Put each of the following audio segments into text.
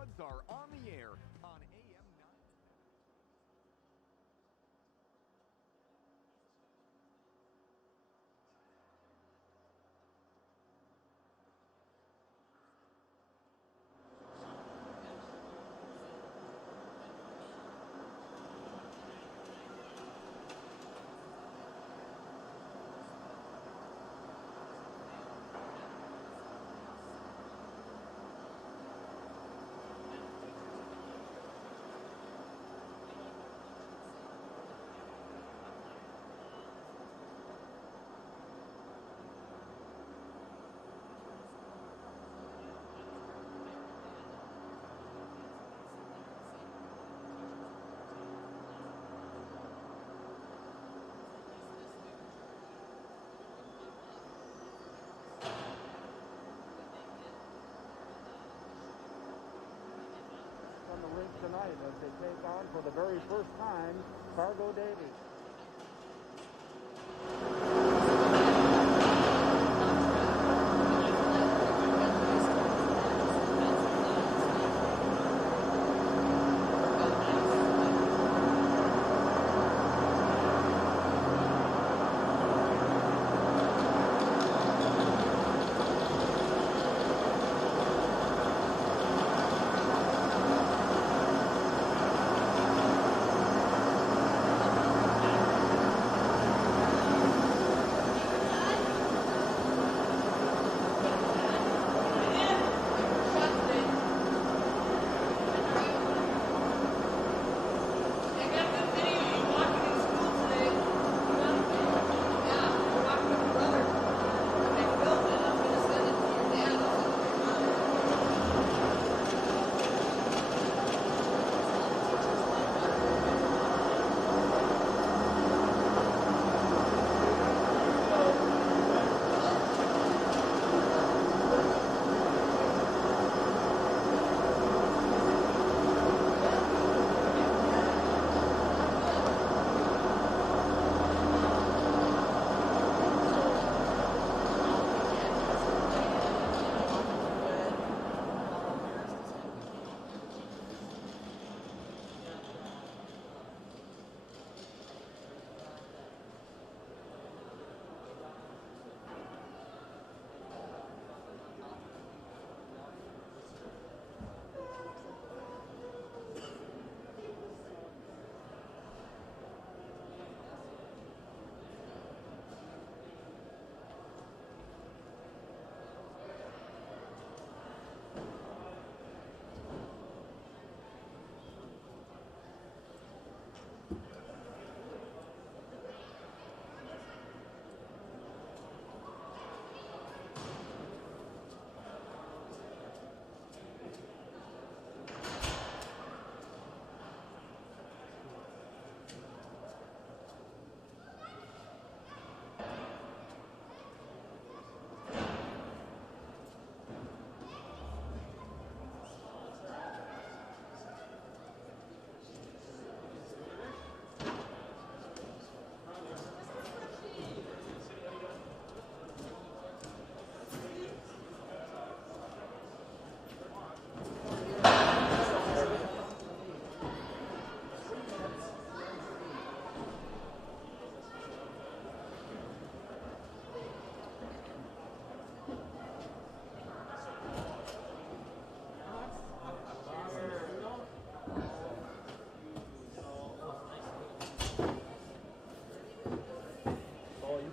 Buds are on the air on AM 9. On the rink tonight as they take on for the very first time Fargo Davies.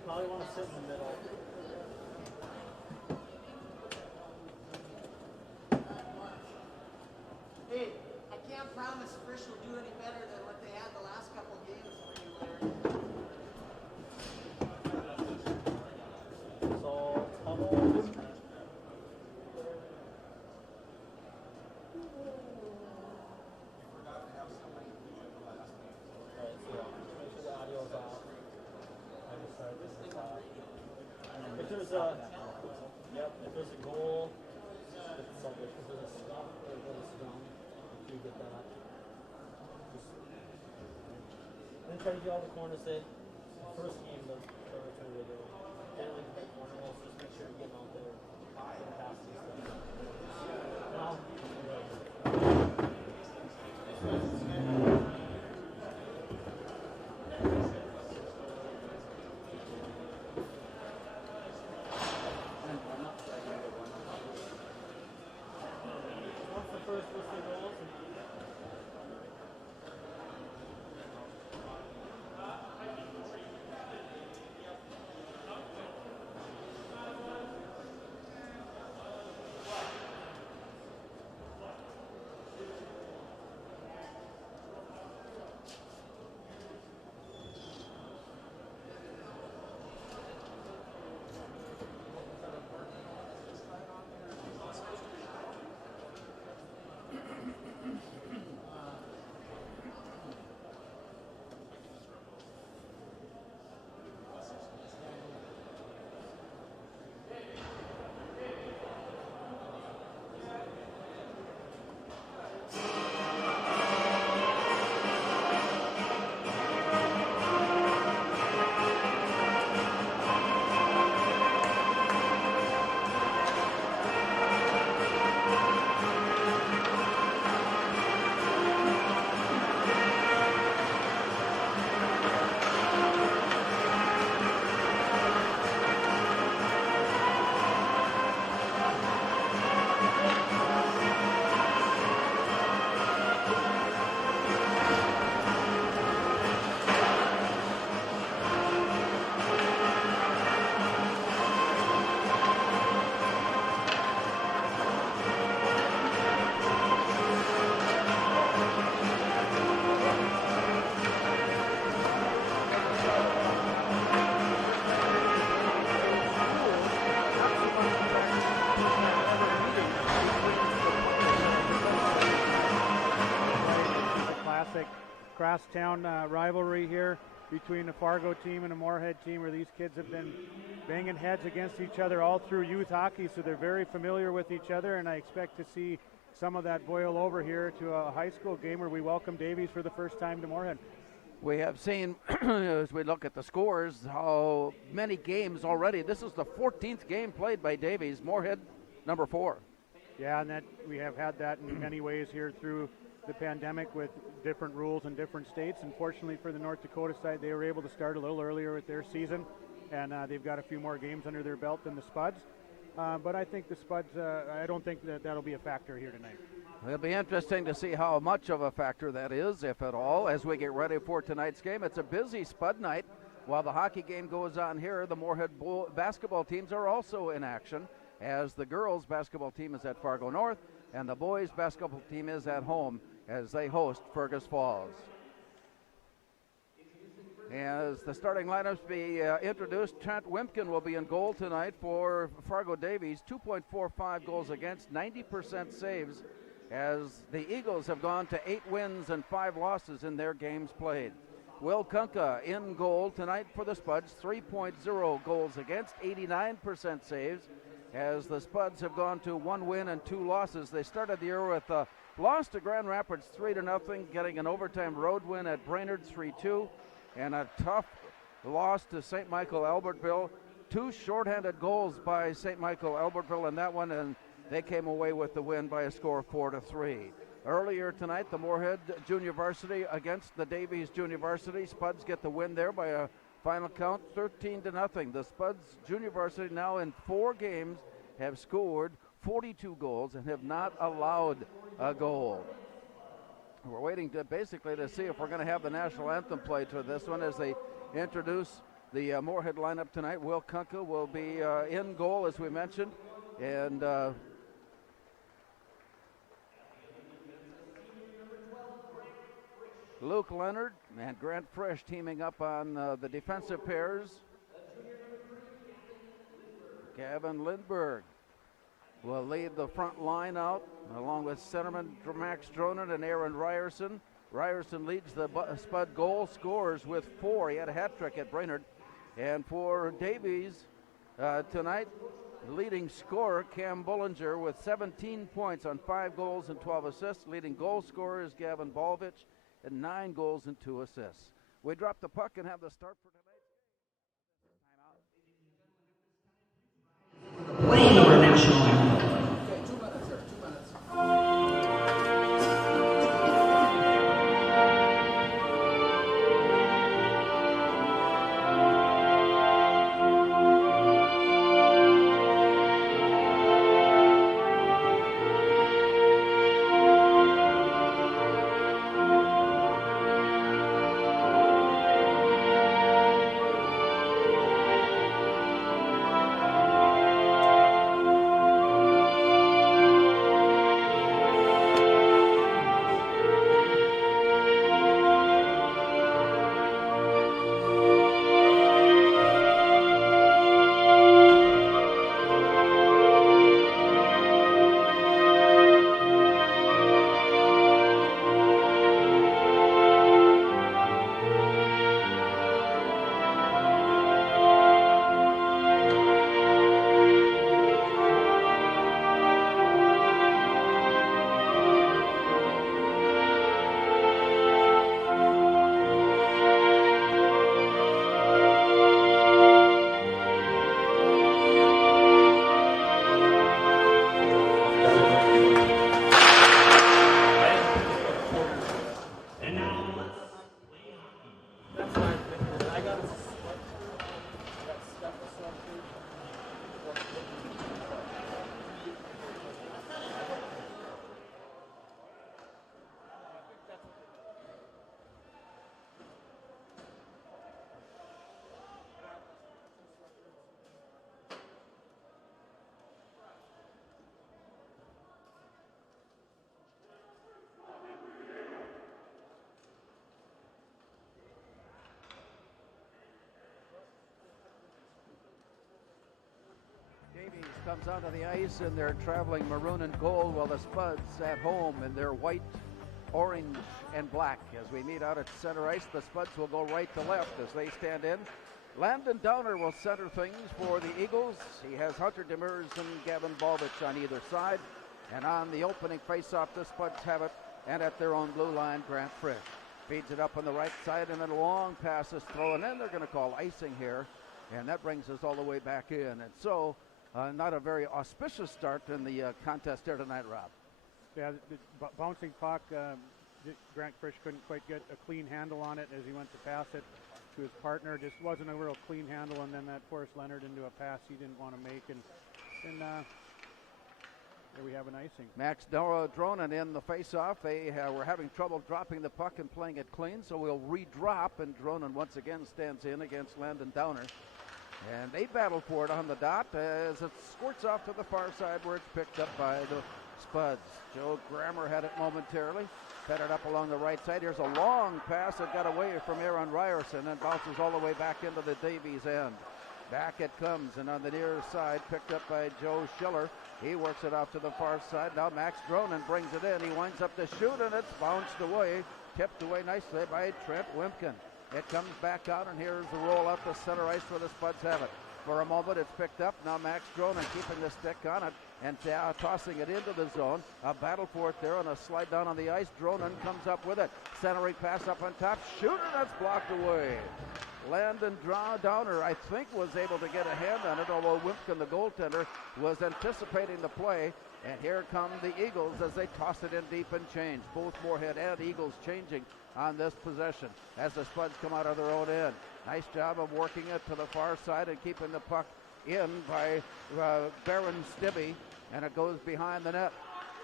Probably want to sit in the middle. Hey, I can't promise Frisch will do any better than what they had the last couple games for you, Larry. So, Hummel. If there's a goal, it's selfish. If there's a stop or there's a stone, you get that. Then try to get all the corners in. First game, the return video. Get like that corner, just make sure you get out there and pass these things. Now, crosstown rivalry here between the Fargo team and the Moorhead team, where these kids have been banging heads against each other all through youth hockey, so they're very familiar with each other, and I expect to see some of that boil over here to a high school game where we welcome Davies for the first time to Moorhead. We have seen, as we look at the scores, how many games already. This is the 14th game played by Davies. Moorhead, number 4. Yeah, and that we have had that in many ways here through the pandemic with different rules in different states. Unfortunately for the North Dakota side, they were able to start a little earlier with their season, and they've got a few more games under their belt than the Spuds. But I think the Spuds, I don't think that'll be a factor here tonight. It'll be interesting to see how much of a factor that is, if at all, as we get ready for tonight's game. It's a busy Spud night. While the hockey game goes on here, the Moorhead basketball teams are also in action, as the girls basketball team is at Fargo North and the boys basketball team is at home as they host Fergus Falls. As the starting lineups be introduced, Trent Wimpkin will be in goal tonight for Fargo Davies. 2.45 goals against, 90% saves, as the Eagles have gone to 8 wins and 5 losses in their games played. Will Kunka in goal tonight for the Spuds. 3.0 goals against, 89% saves, as the Spuds have gone to 1 win and 2 losses. They started the year with a loss to Grand Rapids 3-0, getting an overtime road win at Brainerd 3-2, and a tough loss to St. Michael Albertville. 2 shorthanded goals by St. Michael Albertville in that one, and they came away with the win by a score of 4-3. Earlier tonight, the Moorhead Junior Varsity against the Davies Junior Varsity. Spuds get the win there by a final count, 13-0. The Spuds Junior Varsity now in 4 games have scored 42 goals and have not allowed a goal. We're waiting to basically to see if we're going to have the national anthem played for this one as they introduce the Moorhead lineup tonight. Will Kunka will be in goal, as we mentioned, and Luke Leonard and Grant Frisch teaming up on the defensive pairs. Gavin Lindberg will lead the front line out, along with centerman Max Dronen and Aaron Ryerson. Ryerson leads the Spud goal scorers with 4. He had a hat trick at Brainerd. And for Davies tonight, leading scorer Cam Bullinger with 17 points on 5 goals and 12 assists. Leading goal scorer is Gavin Balvich and 9 goals and 2 assists. We drop the puck and have the start for tonight's game. Playing our national anthem. Okay, 2 minutes here, 2 minutes. Davies comes onto the ice in their traveling maroon and gold, while the Spuds at home in their white, orange and black. As we meet out at center ice, the Spuds will go right to left as they stand in. Landon Downer will center things for the Eagles. He has Hunter Demers and Gavin Baldwich on either side. And on the opening faceoff, the Spuds have it. And at their own blue line, Grant Frisch feeds it up on the right side, and then a long pass is thrown. And then they're going to call icing here. And that brings us all the way back in. And so, not a very auspicious start in the contest here tonight, Rob. Yeah, the bouncing puck, Grant Frisch couldn't quite get a clean handle on it as he went to pass it to his partner. Just wasn't a real clean handle, and then that forced Leonard into a pass he didn't want to make. And there we have an icing. Max Dronen in the faceoff. They were having trouble dropping the puck and playing it clean, so we'll redrop, and Dronen once again stands in against Landon Downer. And they battle for it on the dot as it squirts off to the far side where it's picked up by the Spuds. Joe Grammer had it momentarily. Fed it up along the right side. Here's a long pass that got away from Aaron Ryerson and bounces all the way back into the Davies end. Back it comes, and on the near side, picked up by Joe Schiller. He works it off to the far side. Now Max Dronen brings it in. He winds up to shoot, and it's bounced away. Tipped away nicely by Trent Wimpkin. It comes back out, and here's the roll out to center ice where the Spuds have it. For a moment, it's picked up. Now Max Dronen keeping the stick on it and tossing it into the zone. A battle for it there on a slide down on the ice. Dronen comes up with it. Centering pass up on top. Shooter, that's blocked away. Landon Downer, I think, was able to get a hand on it, although Wimpkin, the goaltender, was anticipating the play. And here come the Eagles as they toss it in deep and change. Both Moorhead and Eagles changing on this possession as the Spuds come out of their own end. Nice job of working it to the far side and keeping the puck in by Baron Stibbe, and it goes behind the net.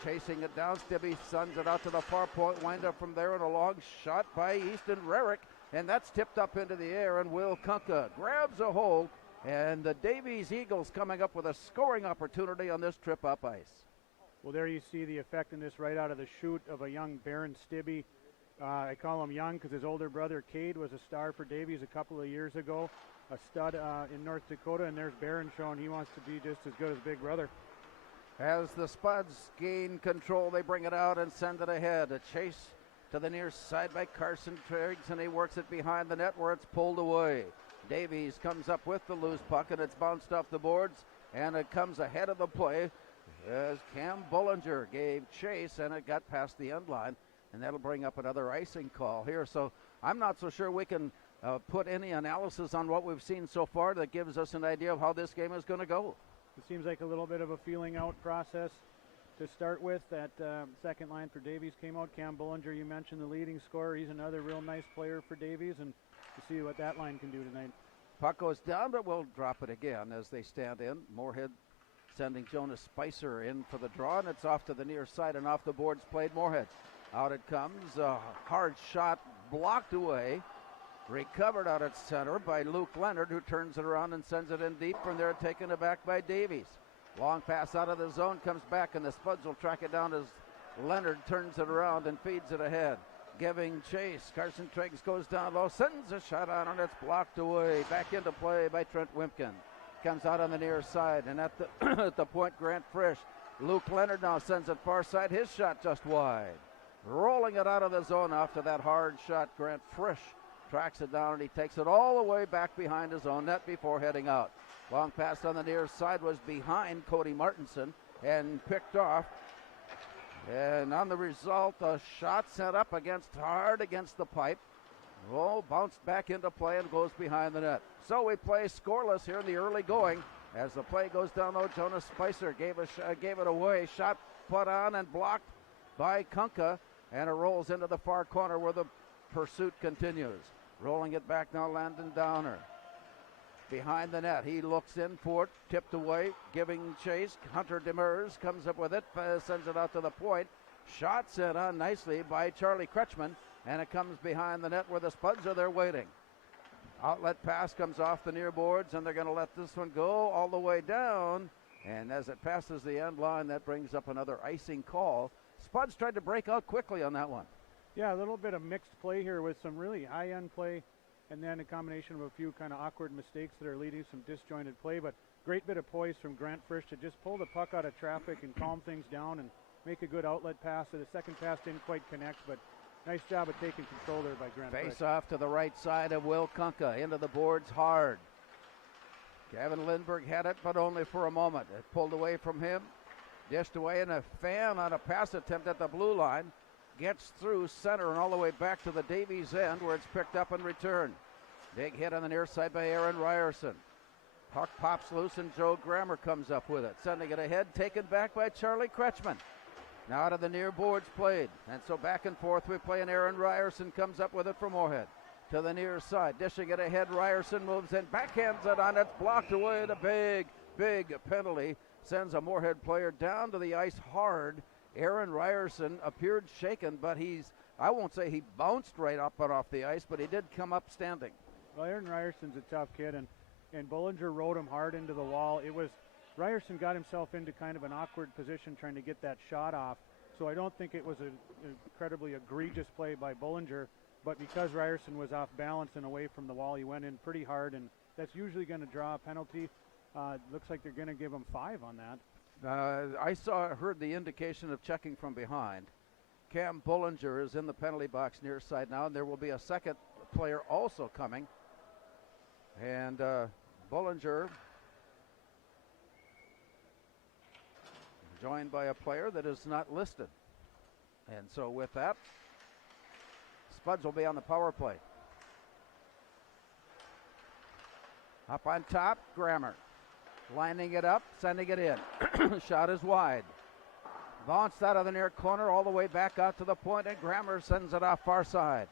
Chasing it down, Stibbe sends it out to the far point, wind up from there, and a long shot by Easton Rarick, and that's tipped up into the air, and Will Kunka grabs a hold, and the Davies Eagles coming up with a scoring opportunity on this trip up ice. Well, there you see the effectiveness right out of the chute of a young Baron Stibbe. I call him young because his older brother Cade was a star for Davies a couple of years ago, a stud in North Dakota, and there's Baron showing he wants to be just as good as big brother. As the Spuds gain control, they bring it out and send it ahead. A chase to the near side by Carson Triggs, and he works it behind the net where it's pulled away. Davies comes up with the loose puck, and it's bounced off the boards, and it comes ahead of the play as Cam Bullinger gave chase, and it got past the end line, and that'll bring up another icing call here. So I'm not so sure we can put any analysis on what we've seen so far that gives us an idea of how this game is going to go. It seems like a little bit of a feeling out process to start with. That second line for Davies came out. Cam Bullinger, you mentioned the leading scorer. He's another real nice player for Davies, and to see what that line can do tonight. Puck goes down, but we'll drop it again as they stand in. Moorhead sending Jonas Spicer in for the draw, and it's off to the near side and off the boards played Moorhead. Out it comes, a hard shot blocked away, recovered out at center by Luke Leonard, who turns it around and sends it in deep from there, taken it back by Davies. Long pass out of the zone, comes back, and the Spuds will track it down as Leonard turns it around and feeds it ahead. Giving chase, Carson Triggs goes down low, sends a shot on, and it's blocked away. Back into play by Trent Wimpkin. Comes out on the near side, and at the at the point, Grant Frisch. Luke Leonard now sends it far side. His shot just wide. Rolling it out of the zone after that hard shot, Grant Frisch tracks it down, and he takes it all the way back behind his own net before heading out. Long pass on the near side was behind Cody Martinson and picked off. And on the result, a shot sent up hard against the pipe. Oh, bounced back into play and goes behind the net. So we play scoreless here in the early going. As the play goes down low, Jonas Spicer gave it away. Shot put on and blocked by Kunka, and it rolls into the far corner where the pursuit continues. Rolling it back now, Landon Downer. Behind the net, he looks in for it, tipped away, giving chase. Hunter Demers comes up with it, sends it out to the point. Shot sent on nicely by Charlie Kretschmann, and it comes behind the net where the Spuds are there waiting. Outlet pass comes off the near boards, and they're going to let this one go all the way down. And as it passes the end line, that brings up another icing call. Spuds tried to break out quickly on that one. Yeah, a little bit of mixed play here with some really high-end play, and then a combination of a few kind of awkward mistakes that are leading some disjointed play. But great bit of poise from Grant Frisch to just pull the puck out of traffic and calm things down and make a good outlet pass. So the second pass didn't quite connect, but nice job of taking control there by Grant. Face off to the right side of Will Kunka, into the boards hard. Gavin Lindbergh had it, but only for a moment. It pulled away from him, dished away, and a fan on a pass attempt at the blue line gets through center and all the way back to the Davies end, where it's picked up and returned. Big hit on the near side by Aaron Ryerson. Puck pops loose and Joe Grammer comes up with it, sending it ahead, taken back by Charlie Kretschmann. Now out of the near boards played, and so back and forth we play, and Aaron Ryerson comes up with it from Moorhead. To the near side, dishing it ahead, Ryerson moves in, backhands it on, it's blocked away, and a big penalty sends a Moorhead player down to the ice hard. Aaron Ryerson appeared shaken, but I won't say he bounced right up and off the ice, but he did come up standing. Well, Aaron Ryerson's a tough kid, and Bullinger rode him hard into the wall. Ryerson got himself into kind of an awkward position trying to get that shot off, so I don't think it was an incredibly egregious play by Bullinger, but because Ryerson was off balance and away from the wall, he went in pretty hard, and that's usually going to draw a penalty. Looks like they're going to give him 5 on that. I heard the indication of checking from behind. Cam Bullinger is in the penalty box near side now, and there will be a second player also coming. And Bullinger joined by a player that is not listed. And so with that, Spuds will be on the power play. Up on top, Grammer. Lining it up, sending it in. Shot is wide. Bounced out of the near corner all the way back out to the point, and Grammer sends it off far side.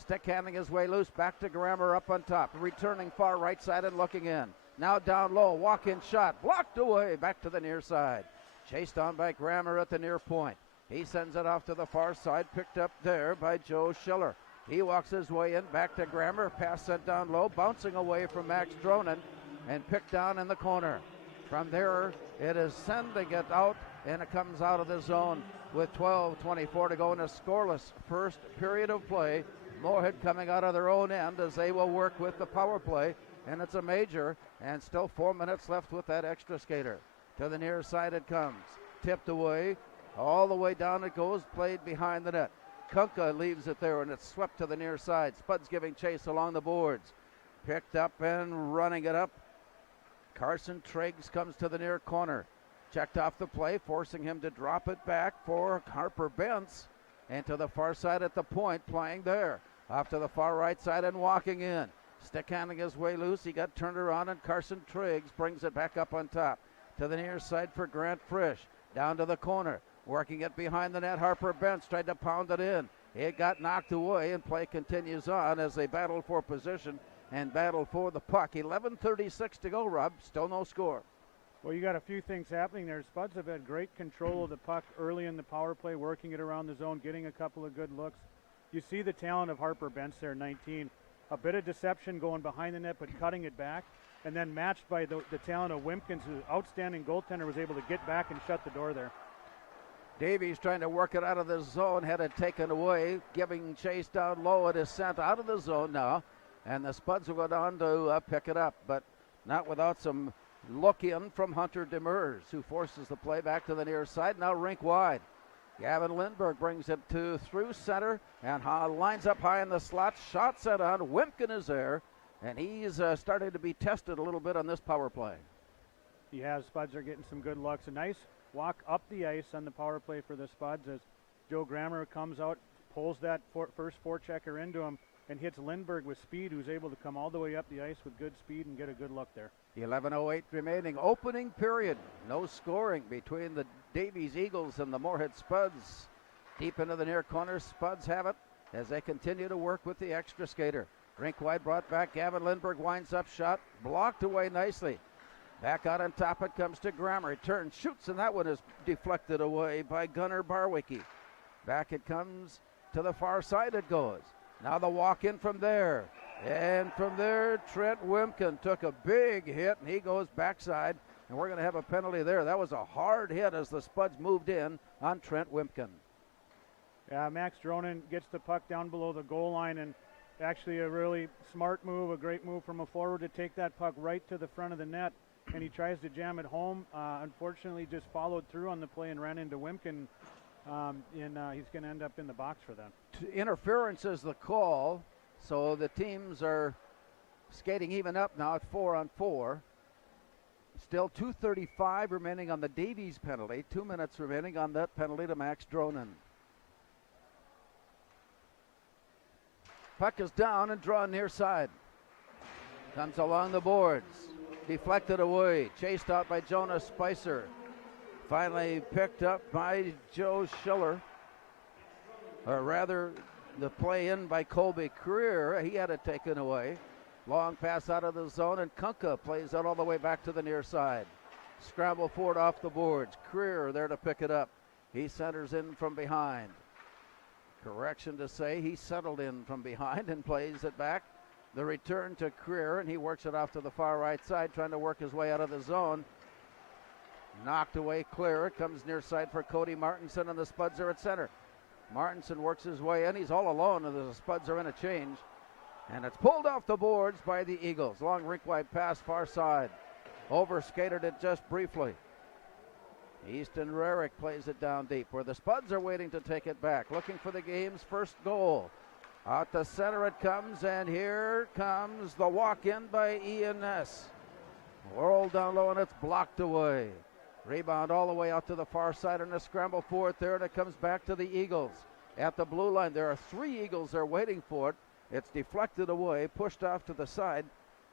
Stick handling his way loose, back to Grammer up on top. Returning far right side and looking in. Now down low, walk-in shot, blocked away, back to the near side. Chased on by Grammer at the near point. He sends it off to the far side, picked up there by Joe Schiller. He walks his way in, back to Grammer, pass sent down low, bouncing away from Max Dronen, and picked down in the corner. From there, it is sending it out, and it comes out of the zone with 12:24 to go in a scoreless first period of play. Moorhead coming out of their own end as they will work with the power play, and it's a major, and still 4 minutes left with that extra skater. To the near side it comes, tipped away, all the way down it goes, played behind the net. Kunka leaves it there, and it's swept to the near side. Spuds giving chase along the boards. Picked up and running it up. Carson Triggs comes to the near corner. Checked off the play, forcing him to drop it back for Harper Bentz. And to the far side at the point, playing there. Off to the far right side and walking in. Stick handling his way loose. He got turned around, and Carson Triggs brings it back up on top. To the near side for Grant Frisch. Down to the corner. Working it behind the net. Harper Bentz tried to pound it in. It got knocked away, and play continues on as they battle for position and battle for the puck. 11:36 to go, Rob. Still no score. Well, you got a few things happening there. Spuds have had great control of the puck early in the power play, working it around the zone, getting a couple of good looks. You see the talent of Harper Bentz there, 19. A bit of deception going behind the net, but cutting it back. And then matched by the talent of Wimpkins, who outstanding goaltender, was able to get back and shut the door there. Davies trying to work it out of the zone, had it taken away, giving chase down low. It is sent out of the zone now, and the Spuds will go down to pick it up, but not without some look in from Hunter Demers, who forces the play back to the near side, now rink wide. Gavin Lindbergh brings it through center and lines up high in the slot. Shot set on. Wimpkin is there, and he's starting to be tested a little bit on this power play. He has. Spuds are getting some good looks. A nice walk up the ice on the power play for the Spuds as Joe Grammer comes out, pulls that first forechecker into him, and hits Lindbergh with speed, who's able to come all the way up the ice with good speed and get a good look there. 11:08 remaining. Opening period. No scoring between the Davies Eagles and the Moorhead Spuds. Deep into the near corner, Spuds have it as they continue to work with the extra skater. Rink wide brought back. Gavin Lindbergh winds up shot. Blocked away nicely. Back out on top it comes to Grammer. He turns, shoots, and that one is deflected away by Gunnar Barwicki. Back it comes to the far side it goes. Now the walk in from there. And from there, Trent Wimpkin took a big hit, and he goes backside, and we're going to have a penalty there. That was a hard hit as the Spuds moved in on Trent Wimpkin. Yeah, Max Dronen gets the puck down below the goal line, and actually a really smart move, a great move from a forward to take that puck right to the front of the net, and he tries to jam it home. Unfortunately, just followed through on the play and ran into Wimpkin. He's going to end up in the box for them. Interference is the call, so the teams are skating even up now at 4-on-4. Still 2:35 remaining on the Davies penalty. 2 minutes remaining on that penalty to Max Dronen. Puck is down and drawn near side. Comes along the boards. Deflected away. Chased out by Jonas Spicer. Finally picked up by Joe Schiller. Or rather, the play in by Colby Creer. He had it taken away. Long pass out of the zone, and Kunka plays it all the way back to the near side. Scramble forward off the boards. Creer there to pick it up. He centers in from behind. Correction to say, he settled in from behind and plays it back. The return to Creer, and he works it off to the far right side, trying to work his way out of the zone. Knocked away clear. It comes near side for Cody Martinson, and the Spuds are at center. Martinson works his way in. He's all alone, and the Spuds are in a change. And it's pulled off the boards by the Eagles. Long rink-wide pass, far side. Overskated it just briefly. Easton Rarick plays it down deep, where the Spuds are waiting to take it back, looking for the game's first goal. Out the center it comes, and here comes the walk-in by Ian Ness. Rolled down low, and it's blocked away. Rebound all the way out to the far side, and a scramble for it there, and it comes back to the Eagles. At the blue line, there are 3 Eagles there waiting for it. It's deflected away, pushed off to the side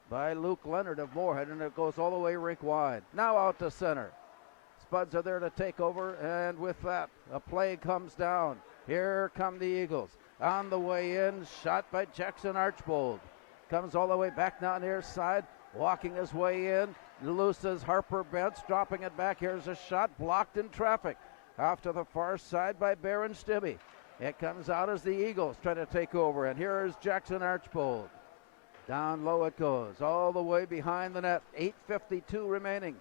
by Luke Leonard of Moorhead, and it goes all the way rink wide. Now out to center. Spuds are there to take over, and with that, a play comes down. Here come the Eagles. On the way in, shot by Jackson Archbold. Comes all the way back now near side, walking his way in. Looses Harper Betts, dropping it back. Here's a shot, blocked in traffic. Off to the far side by Baron Stibbe. It comes out as the Eagles try to take over, and here is Jackson Archbold. Down low it goes, all the way behind the net. 8:52 remaining.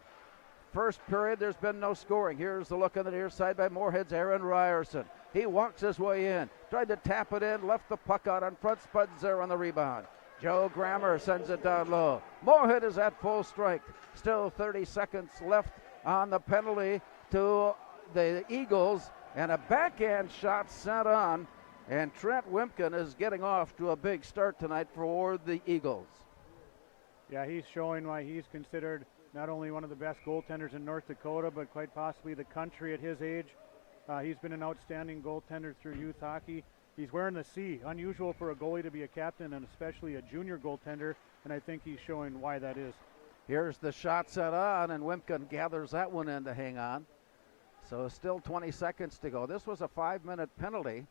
First period, there's been no scoring. Here's the look on the near side by Moorhead's Aaron Ryerson. He walks his way in, tried to tap it in, left the puck out on front. Spuds there on the rebound. Joe Grammer sends it down low. Moorhead is at full strength. Still 30 seconds left on the penalty to the Eagles. And a backhand shot sent on, and Trent Wimpkin is getting off to a big start tonight for the Eagles. Yeah, he's showing why he's considered not only one of the best goaltenders in North Dakota, but quite possibly the country at his age. He's been an outstanding goaltender through youth hockey. He's wearing the C, unusual for a goalie to be a captain, and especially a junior goaltender, and I think he's showing why that is. Here's the shot set on, and Wimpkin gathers that one in to hang on. So still 20 seconds to go. This was a 5-minute penalty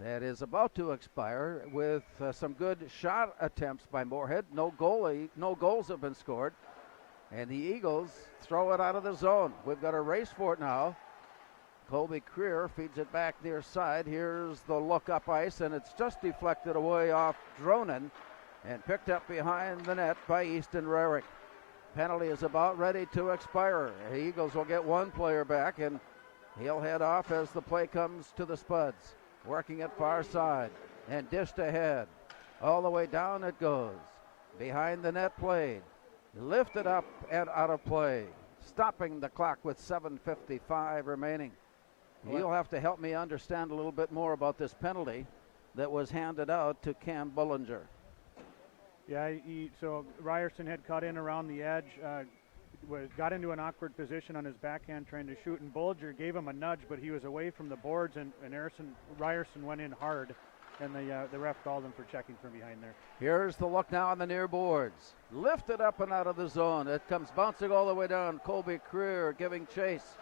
that is about to expire with some good shot attempts by Moorhead. No goals have been scored. And the Eagles throw it out of the zone. We've got a race for it now. Colby Creer feeds it back near side. Here's the look up ice, and it's just deflected away off Dronen and picked up behind the net by Easton Rarick. Penalty is about ready to expire. The Eagles will get one player back, and he'll head off as the play comes to the Spuds. Working it far side and dished ahead. All the way down it goes. Behind the net played. Lifted up and out of play. Stopping the clock with 7:55 remaining. You'll have to help me understand a little bit more about this penalty that was handed out to Cam Bullinger. Yeah, so Ryerson had cut in around the edge, got into an awkward position on his backhand trying to shoot, and Bullinger gave him a nudge, but he was away from the boards, and Ryerson went in hard, and the ref called him for checking from behind there. Here's the look now on the near boards. Lifted up and out of the zone. It comes bouncing all the way down. Colby Creer giving chase.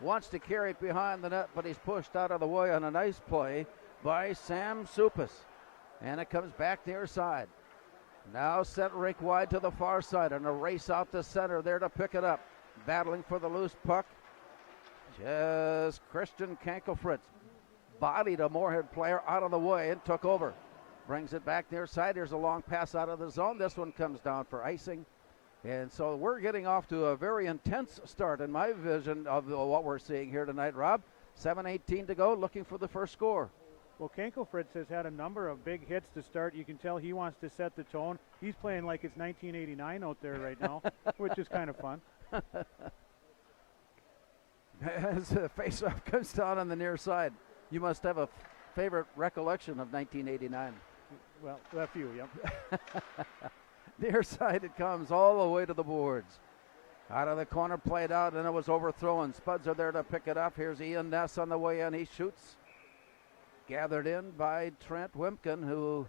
Wants to carry it behind the net, but he's pushed out of the way on a nice play by Sam Supis. And it comes back near side. Now sent rink wide to the far side, and a race out the center there to pick it up. Battling for the loose puck. Just Christian Kankelfritz bodied a Moorhead player out of the way and took over. Brings it back near side. Here's a long pass out of the zone. This one comes down for icing. And so we're getting off to a very intense start in my vision of what we're seeing here tonight, Rob. 7:18 to go, looking for the first score. Well, Kankelfritz has had a number of big hits to start. You can tell he wants to set the tone. He's playing like it's 1989 out there right now, which is kind of fun. as the face-off comes down on the near side. You must have a favorite recollection of 1989. Well, a few, yep. Near side it comes all the way to the boards. Out of the corner, played out, and it was overthrown. Spuds are there to pick it up. Here's Ian Ness on the way in. He shoots. Gathered in by Trent Wimpkin, who,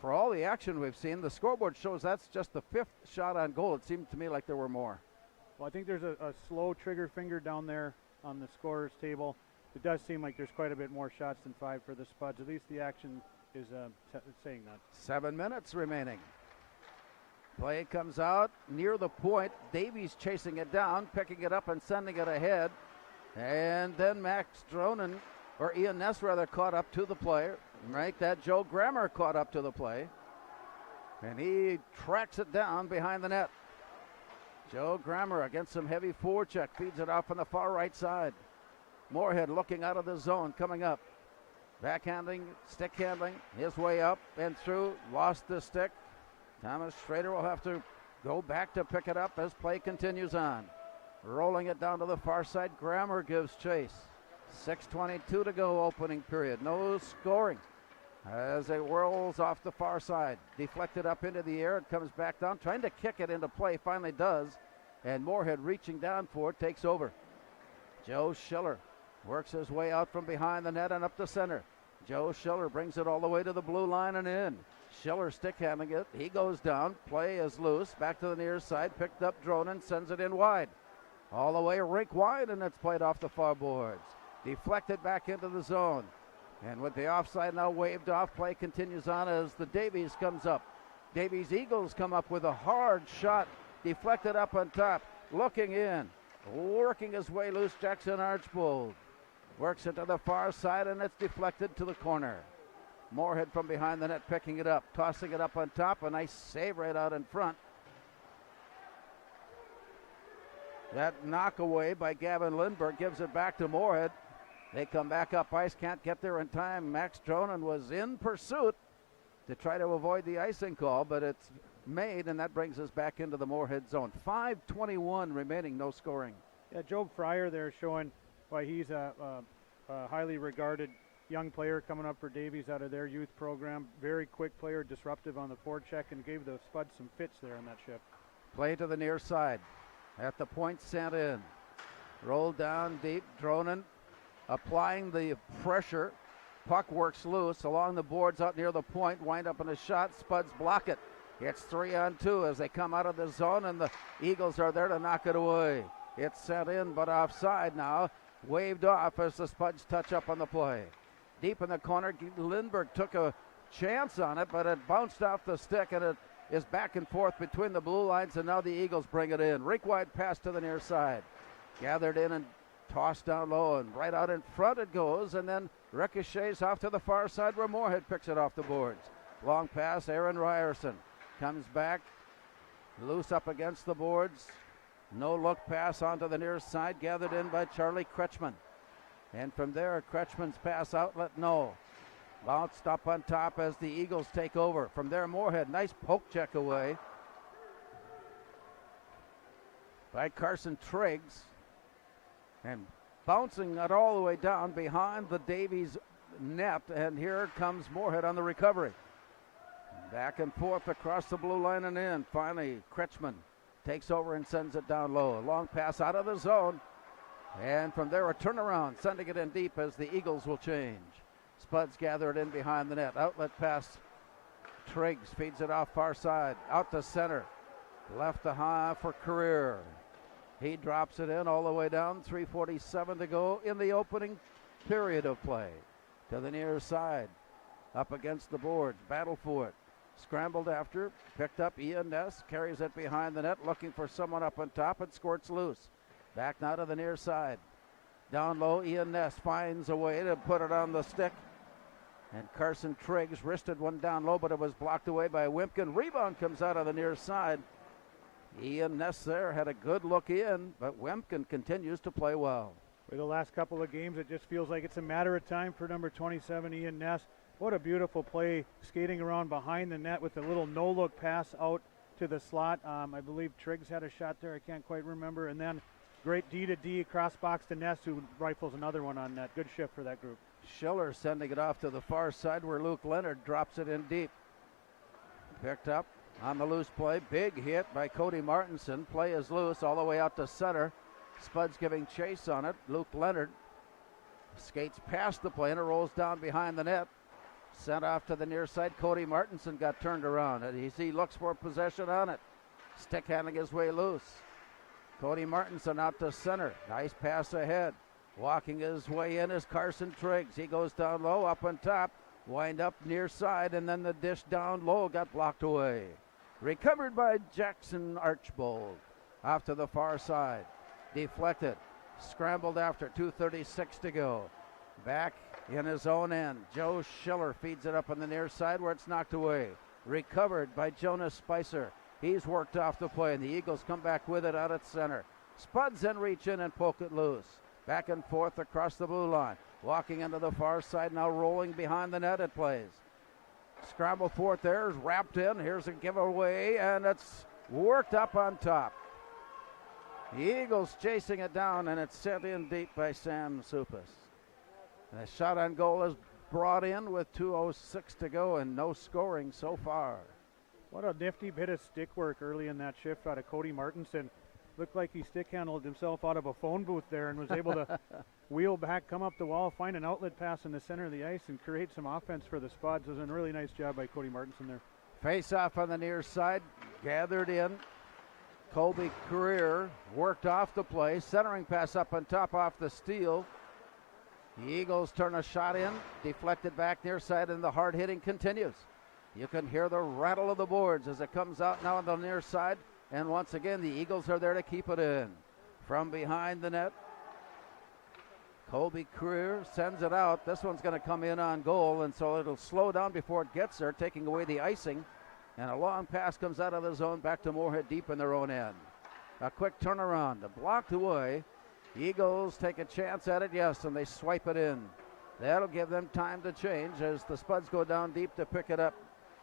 for all the action we've seen, the scoreboard shows that's just the 5th shot on goal. It seemed to me like there were more. Well, I think there's a slow trigger finger down there on the scorer's table. It does seem like there's quite a bit more shots than 5 for the Spuds. At least the action is saying that. 7 minutes remaining. Play comes out near the point. Davies chasing it down, picking it up and sending it ahead. And then Max Dronen, or Ian Ness rather, caught up to the play. Right, that Joe Grammer caught up to the play. And he tracks it down behind the net. Joe Grammer against some heavy forecheck, feeds it off on the far right side. Moorhead looking out of the zone, coming up. Backhanding, stick handling, his way up and through, lost the stick. Thomas Schrader will have to go back to pick it up as play continues on. Rolling it down to the far side, Grammer gives chase. 6:22 to go, opening period. No scoring as it whirls off the far side. Deflected up into the air, it comes back down, trying to kick it into play, finally does. And Moorhead reaching down for it, takes over. Joe Schiller works his way out from behind the net and up the center. Joe Schiller brings it all the way to the blue line and in. Schiller stick handling it. He goes down. Play is loose. Back to the near side. Picked up Dronen. Sends it in wide. All the way rink wide, and it's played off the far boards. Deflected back into the zone. And with the offside now waved off, play continues on as the Davies comes up. Davies Eagles come up with a hard shot. Deflected up on top. Looking in. Working his way loose, Jackson Archbold. Works it to the far side, and it's deflected to the corner. Moorhead from behind the net picking it up, tossing it up on top. A nice save right out in front. That knockaway by Gavin Lindbergh gives it back to Moorhead. They come back up ice, can't get there in time. Max Dronen was in pursuit to try to avoid the icing call, but it's made, and that brings us back into the Moorhead zone. 5:21 remaining, no scoring. Yeah, Joe Fryer there showing why he's a highly regarded young player coming up for Davies out of their youth program. Very quick player, disruptive on the forecheck, and gave the Spuds some fits there on that shift. Play to the near side. At the point sent in. Rolled down deep. Dronen applying the pressure. Puck works loose along the boards out near the point. Wind up in a shot. Spuds block it. It's 3-on-2 as they come out of the zone, and the Eagles are there to knock it away. It's sent in, but offside now. Waved off as the Spuds touch up on the play. Deep in the corner, Lindbergh took a chance on it, but it bounced off the stick, and it is back and forth between the blue lines, and now the Eagles bring it in. Rink-wide pass to the near side. Gathered in and tossed down low, and right out in front it goes, and then ricochets off to the far side where Moorhead picks it off the boards. Long pass, Aaron Ryerson comes back, loose up against the boards. No look pass onto the near side, gathered in by Charlie Kretschmann. And from there, Kretschmann's pass outlet, no. Bounced up on top as the Eagles take over. From there, Moorhead, nice poke check away by Carson Triggs. And bouncing it all the way down behind the Davies net. And here comes Moorhead on the recovery. Back and forth across the blue line and in. Finally, Kretschmann takes over and sends it down low. A long pass out of the zone. And from there, a turnaround, sending it in deep as the Eagles will change. Spuds gather it in behind the net. Outlet pass. Triggs feeds it off far side. Out to center. Left to high for Career. He drops it in all the way down. 3:47 to go in the opening period of play. To the near side. Up against the boards. Battle for it. Scrambled after. Picked up Ian Ness. Carries it behind the net. Looking for someone up on top. And squirts loose. Back now to the near side. Down low, Ian Ness finds a way to put it on the stick. And Carson Triggs wristed one down low, but it was blocked away by Wimpkin. Rebound comes out of the near side. Ian Ness there had a good look in, but Wimpkin continues to play well. For the last couple of games, it just feels like it's a matter of time for number 27, Ian Ness. What a beautiful play, skating around behind the net with a little no-look pass out to the slot. I believe Triggs had a shot there. I can't quite remember. And then great D-to-D, cross box to Ness, who rifles another one on net. Good shift for that group. Schiller sending it off to the far side where Luke Leonard drops it in deep. Picked up on the loose play. Big hit by Cody Martinson. Play is loose all the way out to center. Spuds giving chase on it. Luke Leonard skates past the play and it rolls down behind the net. Sent off to the near side. Cody Martinson got turned around. And he looks for possession on it. Stick handling his way loose. Cody Martinson out to center. Nice pass ahead. Walking his way in is Carson Triggs. He goes down low, up on top. Wind up near side, and then the dish down low got blocked away. Recovered by Jackson Archbold. Off to the far side. Deflected. Scrambled after. 2:36 to go. Back in his own end. Joe Schiller feeds it up on the near side where it's knocked away. Recovered by Jonas Spicer. He's worked off the play, and the Eagles come back with it out at center. Spuds and reach in and poke it loose. Back and forth across the blue line. Walking into the far side, now rolling behind the net it plays. Scramble for it there, is wrapped in. Here's a giveaway, and it's worked up on top. The Eagles chasing it down, and it's sent in deep by Sam Supas. The shot on goal is brought in with 2:06 to go, and no scoring so far. What a nifty bit of stick work early in that shift out of Cody Martinson. Looked like he stick handled himself out of a phone booth there and was able to wheel back, come up the wall, find an outlet pass in the center of the ice, and create some offense for the Spuds. It was a really nice job by Cody Martinson there. Face off on the near side, gathered in. Colby Career worked off the play, centering pass up on top off the steal. The Eagles turn a shot in, deflected back near side, and the hard hitting continues. You can hear the rattle of the boards as it comes out now on the near side. And once again, the Eagles are there to keep it in. From behind the net, Colby Career sends it out. This one's going to come in on goal, and so it'll slow down before it gets there, taking away the icing. And a long pass comes out of the zone back to Moorhead deep in their own end. A quick turnaround, blocked away. Eagles take a chance at it, yes, and they swipe it in. That'll give them time to change as the Spuds go down deep to pick it up.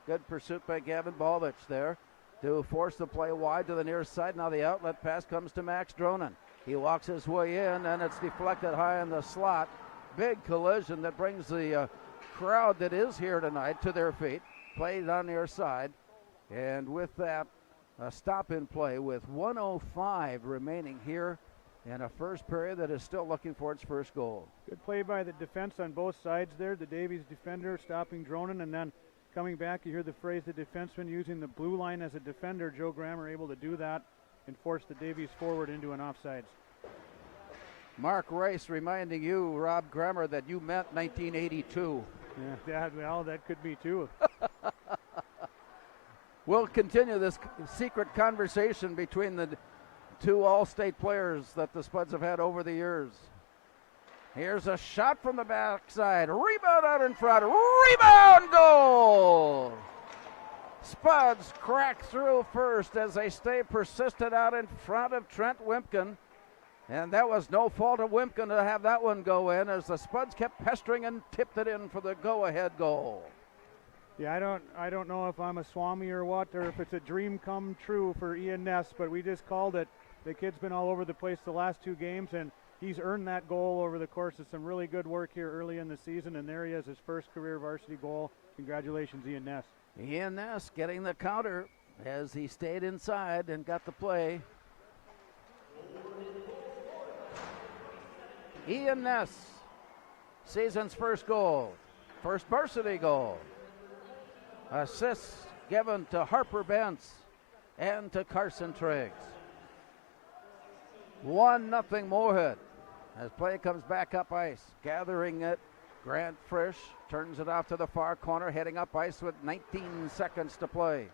Good pursuit by Gavin Balvich there to force the play wide to the near side. Now the outlet pass comes to Max Dronen. He walks his way in, and it's deflected high in the slot. Big collision that brings the crowd that is here tonight to their feet. Played on near side. And with that, a stop in play with 1:05 remaining here in a first period that is still looking for its first goal. Good play by the defense on both sides there. The Davies defender stopping Dronen, and then coming back, you hear the phrase, the defenseman using the blue line as a defender. Joe Grammer able to do that and force the Davies forward into an offsides. Mark Rice reminding you, Rob Grammer, that you meant 1982. Yeah, well, that could be too. We'll continue this secret conversation between the two All-State players that the Spuds have had over the years. Here's a shot from the backside. Rebound out in front. Rebound goal! Spuds crack through first as they stay persistent out in front of Trent Wimpkin. And that was no fault of Wimpkin to have that one go in as the Spuds kept pestering and tipped it in for the go-ahead goal. Yeah, I don't know if I'm a Swami or what, or if it's a dream come true for Ian Ness, but we just called it. The kid's been all over the place the last two games, and he's earned that goal over the course of some really good work here early in the season, and there he is, his first career varsity goal. Congratulations, Ian Ness. Ian Ness getting the counter as he stayed inside and got the play. Ian Ness, season's first goal, first varsity goal. Assists given to Harper Bentz and to Carson Triggs. 1-0 Moorhead as play comes back up ice. Gathering it, Grant Frisch turns it off to the far corner, heading up ice with 19 seconds to play.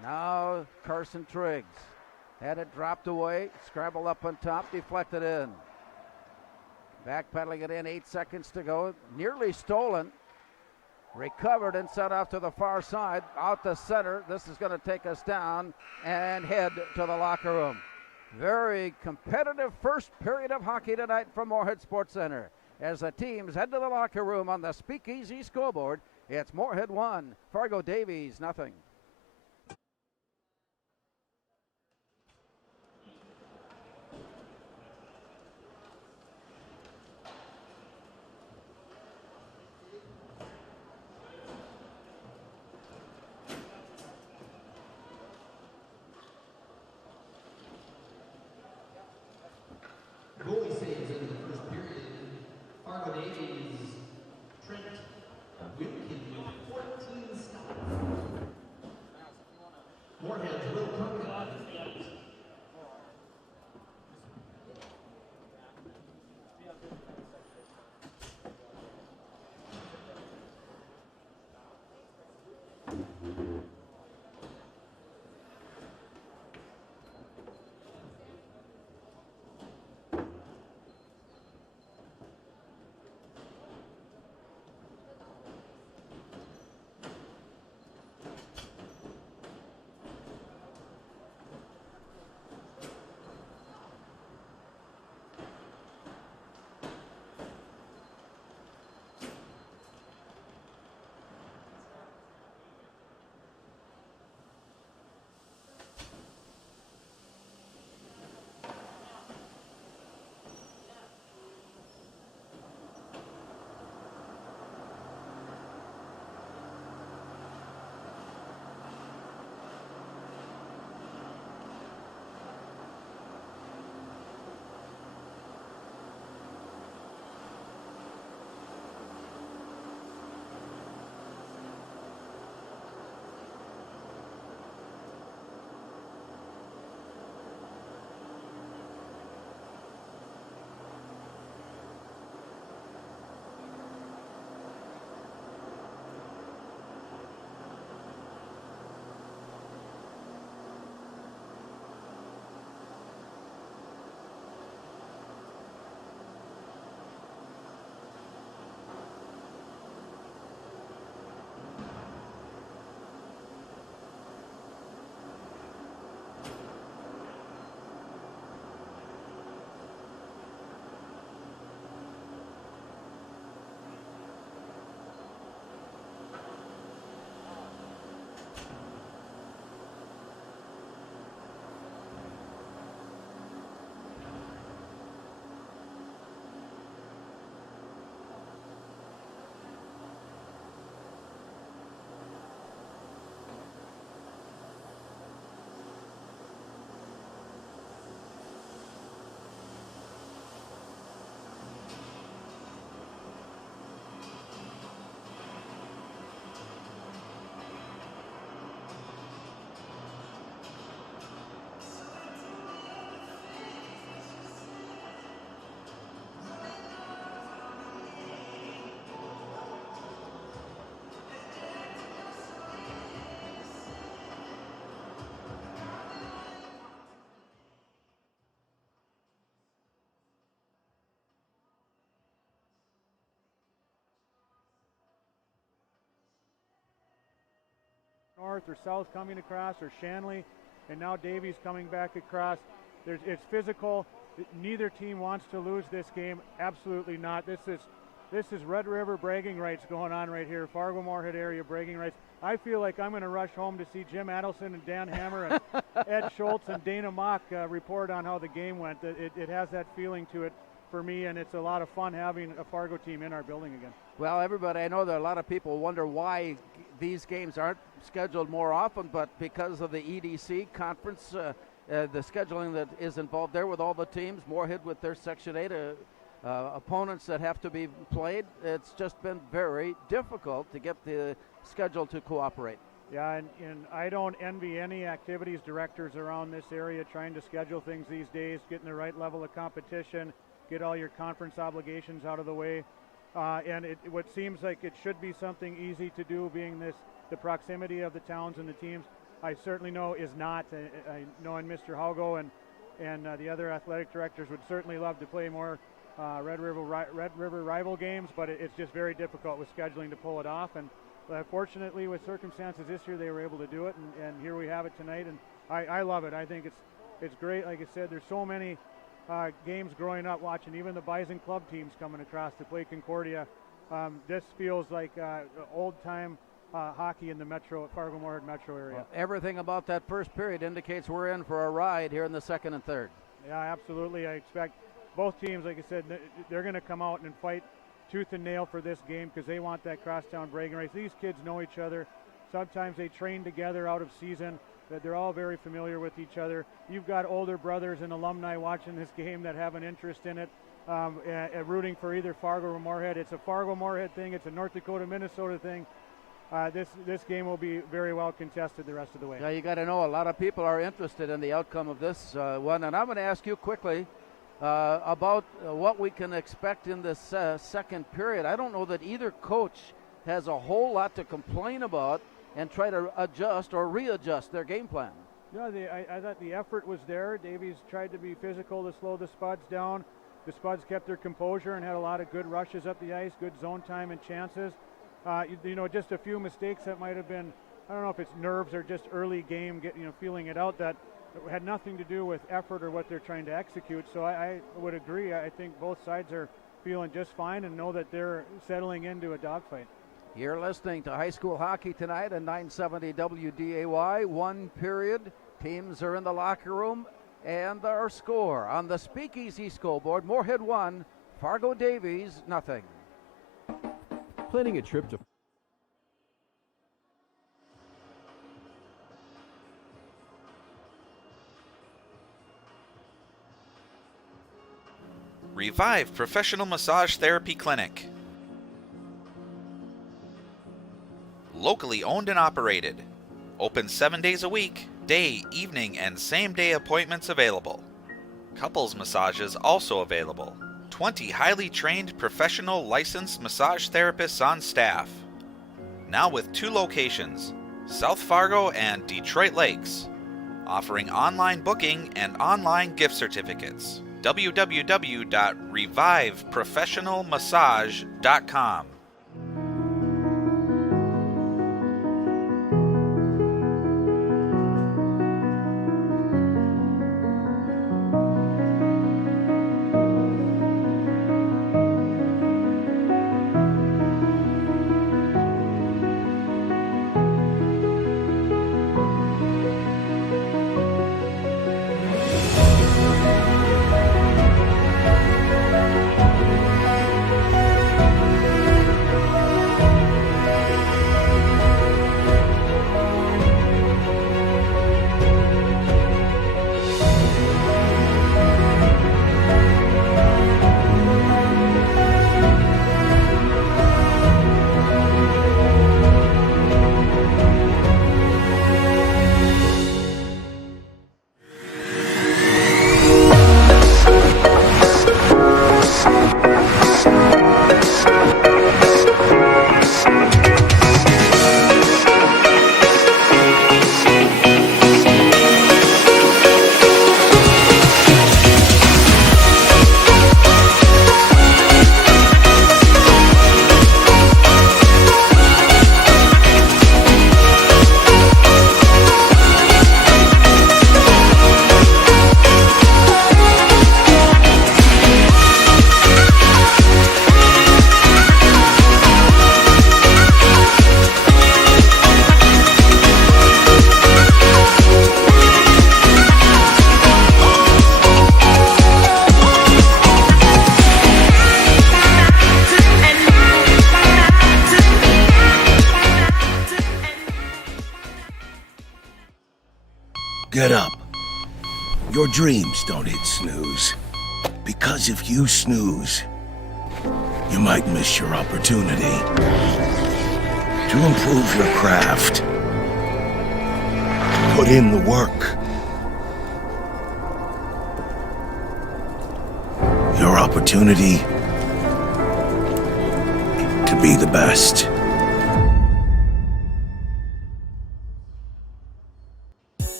Now Carson Triggs had it dropped away, scrambled up on top, deflected in. Backpedaling it in, 8 seconds to go, nearly stolen. Recovered and sent off to the far side, out the center. This is going to take us down and head to the locker room. Very competitive first period of hockey tonight from Moorhead Sports Center. As the teams head to the locker room on the Speakeasy scoreboard, it's Moorhead 1, Fargo Davies 0. north or south coming across, or Shanley, and now Davies coming back across. It's physical. Neither team wants to lose this game. Absolutely not. This is Red River bragging rights going on right here. Fargo Moorhead area bragging rights. I feel like I'm going to rush home to see Jim Adelson and Dan Hammer and Ed Schultz and Dana Mock report on how the game went. It has that feeling to it for me, and it's a lot of fun having a Fargo team in our building again. Well, everybody, I know that a lot of people wonder why these games aren't scheduled more often, but because of the EDC conference, the scheduling that is involved there with all the teams, Moorhead with their Section 8 opponents that have to be played, it's just been very difficult to get the schedule to cooperate. Yeah, and I don't envy any activities directors around this area trying to schedule things these days, getting the right level of competition, get all your conference obligations out of the way. And what seems like it should be something easy to do, being the proximity of the towns and the teams, I certainly know is not. I know and Mr. Haugo and the other athletic directors would certainly love to play more Red River rival games, but it's just very difficult with scheduling to pull it off. And fortunately, with circumstances this year, they were able to do it, and here we have it tonight. And I love it. I think it's great. Like I said, there's so many games growing up watching even the Bison Club teams coming across to play Concordia. This feels like old-time hockey in the Fargo Moorhead metro area. Well, everything about that first period indicates we're in for a ride here in the second and third. Yeah, absolutely. I expect both teams, like I said, they're going to come out and fight tooth and nail for this game because they want that crosstown bragging rights. These kids know each other. Sometimes they train together out of season. That they're all very familiar with each other. You've got older brothers and alumni watching this game that have an interest in it, rooting for either Fargo or Moorhead. It's a Fargo Moorhead thing. It's a North Dakota Minnesota thing. This game will be very well contested the rest of the way. Yeah, you got to know a lot of people are interested in the outcome of this one, and I'm going to ask you quickly about what we can expect in this second period. I don't know that either coach has a whole lot to complain about and try to adjust or readjust their game plan. Yeah, I thought the effort was there. Davies tried to be physical to slow the Spuds down. The Spuds kept their composure and had a lot of good rushes up the ice, good zone time and chances. Just a few mistakes that might have been, I don't know if it's nerves or just early game, feeling it out, that had nothing to do with effort or what they're trying to execute. So I would agree. I think both sides are feeling just fine and know that they're settling into a dogfight. You're listening to high school hockey tonight on 970 WDAY. One period. Teams are in the locker room, and our score on the Speakeasy scoreboard: Moorhead 1, Fargo Davies nothing. Planning a trip to Revive Professional Massage Therapy Clinic. Locally owned and operated. Open 7 days a week, day, evening, and same-day appointments available. Couples massages also available. 20 highly trained professional licensed massage therapists on staff. Now with 2 locations, South Fargo and Detroit Lakes. Offering online booking and online gift certificates. www.reviveprofessionalmassage.com. Get up. Your dreams don't hit snooze. Because if you snooze, you might miss your opportunity to improve your craft. Put in the work. Your opportunity to be the best.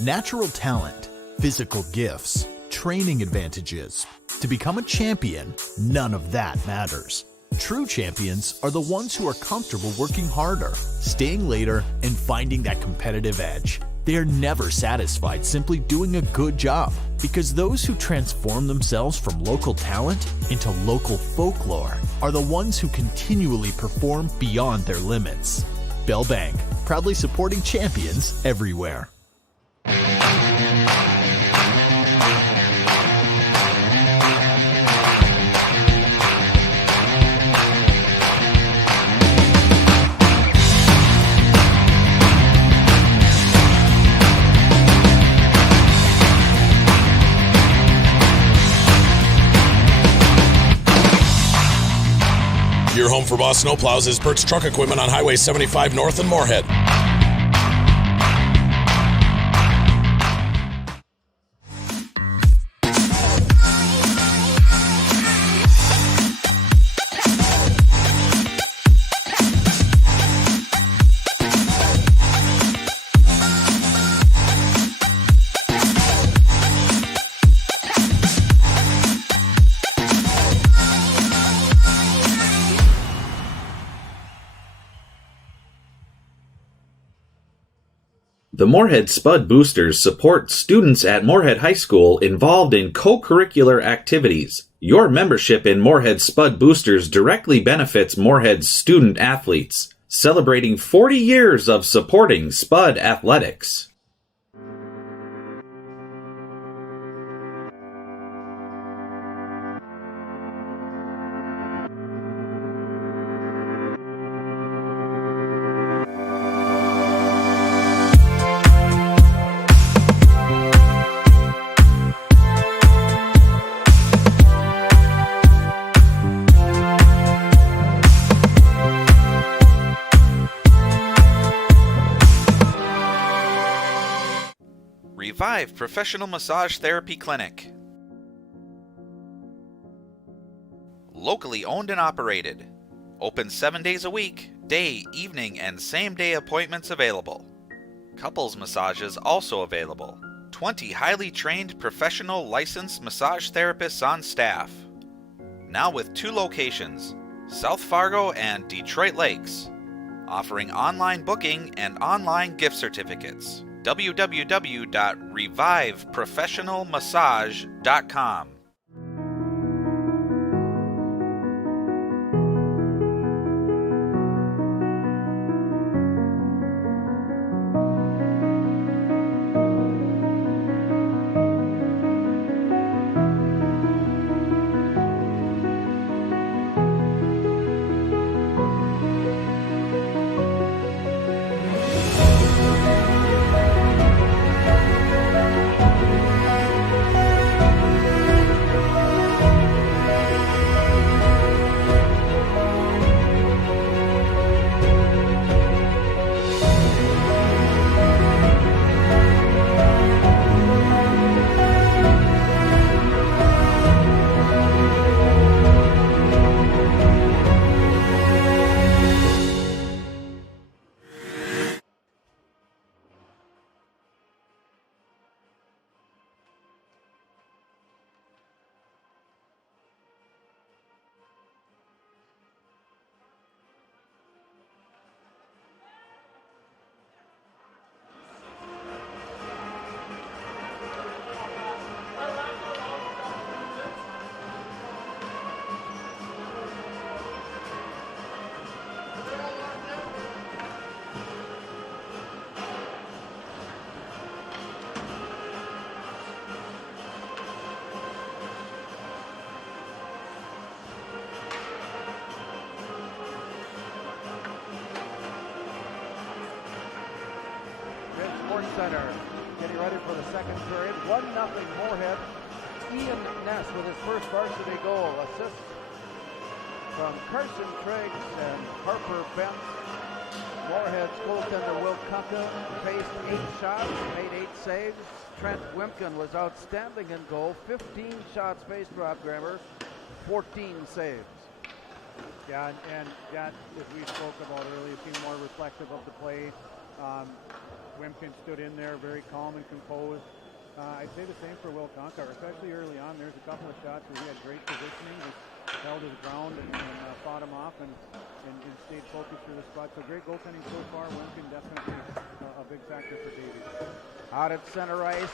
Natural talent, physical gifts, training advantages. To become a champion, none of that matters. True champions are the ones who are comfortable working harder, staying later, and finding that competitive edge. They are never satisfied simply doing a good job, because those who transform themselves from local talent into local folklore are the ones who continually perform beyond their limits. Bell Bank, proudly supporting champions everywhere. Your home for Boss Snowplows is Bert's Truck Equipment on Highway 75 North in Moorhead. The Moorhead Spud Boosters support students at Moorhead High School involved in co-curricular activities. Your membership in Moorhead Spud Boosters directly benefits Moorhead's student athletes, celebrating 40 years of supporting Spud athletics. Revive Professional Massage Therapy Clinic. Locally owned and operated. Open 7 days a week, day, evening, and same-day appointments available. Couples massages also available. 20 highly trained professional licensed massage therapists on staff. Now with 2 locations, South Fargo and Detroit Lakes. Offering online booking and online gift certificates. www.reviveprofessionalmassage.com. Sports Center. getting ready for the second period. 1-0 Moorhead. Ian Ness with his first varsity goal. Assists from Carson Triggs and Harper Bent. Moorhead's goaltender Will Kunka faced 8 shots, made 8 saves. Trent Wimpkin was outstanding in goal. 15 shots faced, Rob Grammer, 14 saves. Yeah, and that, as we spoke about earlier, seemed more reflective of the play. Wimpkin stood in there very calm and composed. I'd say the same for Will Concar, especially early on. There's a couple of shots where he had great positioning, just held his ground and fought him off and stayed focused through the spot. So great goaltending so far. Wimpkin definitely a big factor for Davies. Out at center ice,